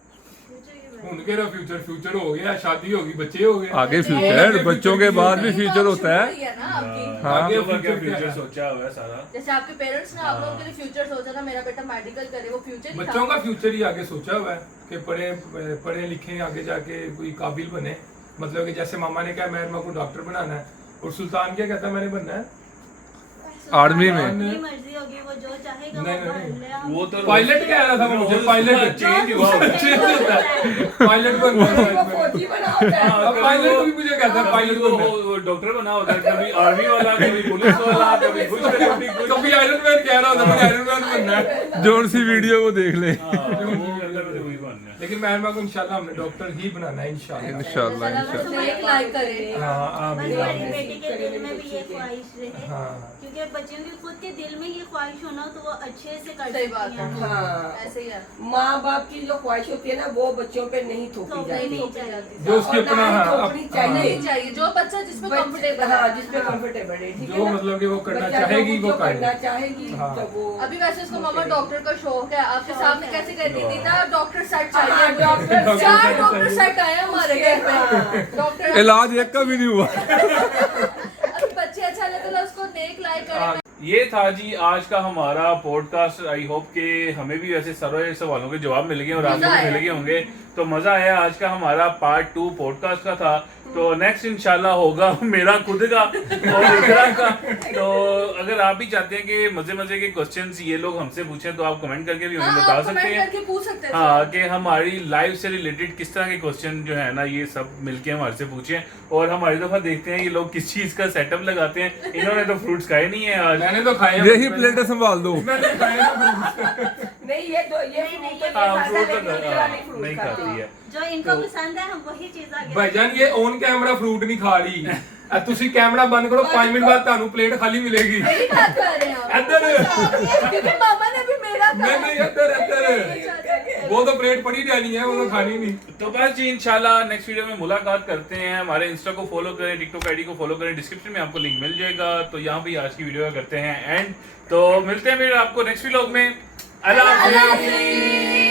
उनके ना फ्यूचर हो गया, शादी होगी, बच्चे हो गए, आगे फ्यूचर, बच्चों के बाद भी फ्यूचर होता है। है ना आपकी। हाँ। आगे फ्यूचर फ्यूचर सोचा हुआ है सारा। जैसे आपके पेरेंट्स ने आप लोगों के लिए फ्यूचर सोचा था, मेरा बेटा मेडिकल करे, वो फ्यूचर ही था। बच्चों का फ्यूचर ही आगे सोचा हुआ है कि पढ़े लिखे आगे जाके कोई काबिल बने। मतलब कि जैसे मामा ने कहा मेहरमा को डॉक्टर बनाना है, और सुल्तान क्या कहता है मैंने बनना है आर्मी में। अपनी मर्जी होगी, वो जो चाहेगा वो नहीं, कर नहीं। ले। हम- वो तो पायलट कह रहा था वो मुझे, पायलट चेंज हुआ चेंज होता है, पायलट बनना वो है। फौजी बना होता है। अब पायलट को भी मुझे कहता है पायलट बनना है। वो डॉक्टर बना होता है, कभी आर्मी वाला, कभी पुलिस वाला, कभी कुछ कभी आयरन मैन कह रहा होता, मुझे आयरन मैन बनना है। जोन सी वीडियो को देख ले। लेकिन मेहरमा को इंशाल्लाह हमने डॉक्टर ही बनाना है इंशाल्लाह। इंशाल्लाह। एक लाइक करें। हाँ बस आमीन मेरी आमीन। बेटी के दिल में भी ये ख्वाहिश रहे, हाँ। क्योंकि बच्चों की खुद के दिल में ये ख्वाहिश होना तो वो अच्छे से कर सही सकती बात है। हैं। हाँ, ऐसे ही है। माँ बाप की जो ख्वाहिश होती है ना, वो बच्चों पे नहीं थोपी थोपनी जाती। नहीं चाहिए। जो उसकी और ना अपना ही हाँ, थोपनी हाँ। चाहिए। नहीं चाहिए, जो बच्चा जिसमें कंफर्टेबल हाँ, है। जिसपे कंफर्टेबल है, ठीक है जो ना? मतलब कि वो करना बच्चा चाहेगी जो वो करना करेगी। चाहेगी हाँ। तो वो अभी वैसे उसको मामा डॉक्टर का शौक है, आपके सामने कैसे कहती थी ना डॉक्टर सेट हाँ, चाहिए, डॉक्टर चार डॉक्टर सेट आए हैं हमारे घर पे। डॉक्टर इलाज एक का भी नहीं हुआ। अभी बच्चे अच्छा लगे तो उसको नेक लाइक करें। ये था जी आज का हमारा पॉडकास्ट। आई होप कि हमें भी वैसे सारे सवालों के जवाब मिल गए और आपको भी मिल गए होंगे, तो मजा आया। आज का हमारा पार्ट 2 पॉडकास्ट का था, तो नेक्स्ट इंशाल्लाह होगा मेरा खुद का और इकरा का। तो अगर आप भी चाहते हैं कि मजे मजे के क्वेश्चंस ये लोग हमसे पूछें तो आप कमेंट करके भी हमें हाँ, बता आप सकते कमेंट हैं। करके पूछ सकते हैं। हाँ, कि हमारी लाइफ से रिलेटेड किस तरह के क्वेश्चन जो है ना ये सब मिलके हमारे से पूछें। और हमारी दफा देखते हैं ये लोग किस चीज का सेटअप लगाते हैं। इन्होंने तो फ्रूट्स खाए नहीं है आज। मैंने तो खाए हैं। यही प्लेटें संभाल दो। मैंने खाए हैं। नहीं, ये फ्रूट तो हाँ, खाता फ्रूट है, तो लेकिन इकरा नहीं फ्रूट नहीं खाता। खाती है। जो इनको पसंद है हम वही चीज आगे भाईजान ये ऑन कैमरा फ्रूट नहीं खा रही। ਤੁਸੀਂ ਕੈਮਰਾ ਬੰਦ ਕਰੋ, 5 ਮਿੰਟ ਬਾਅਦ ਤੁਹਾਨੂੰ ਪਲੇਟ ਖਾਲੀ ਮਿਲੇਗੀ। यही बात कर रहे हैं आप। ਇੱਧਰ क्योंकि मामा ने भी मेरा नहीं नहीं ਇੱਧर वो तो प्लेट पड़ी जानी है, वो तो खानी नहीं। तो बस जी इंशाल्लाह नेक्स्ट वीडियो में मुलाकात करते हैं। हमारे इंस्टा को फॉलो करें, टिकटॉक आईडी को फॉलो करें, डिस्क्रिप्शन में आपको लिंक मिल जाएगा। तो यहाँ भी आज की वीडियो करते हैं एंड। तो मिलते हैं फिर आपको नेक्स्ट व्लॉग में। अल्लाह हाफिज़।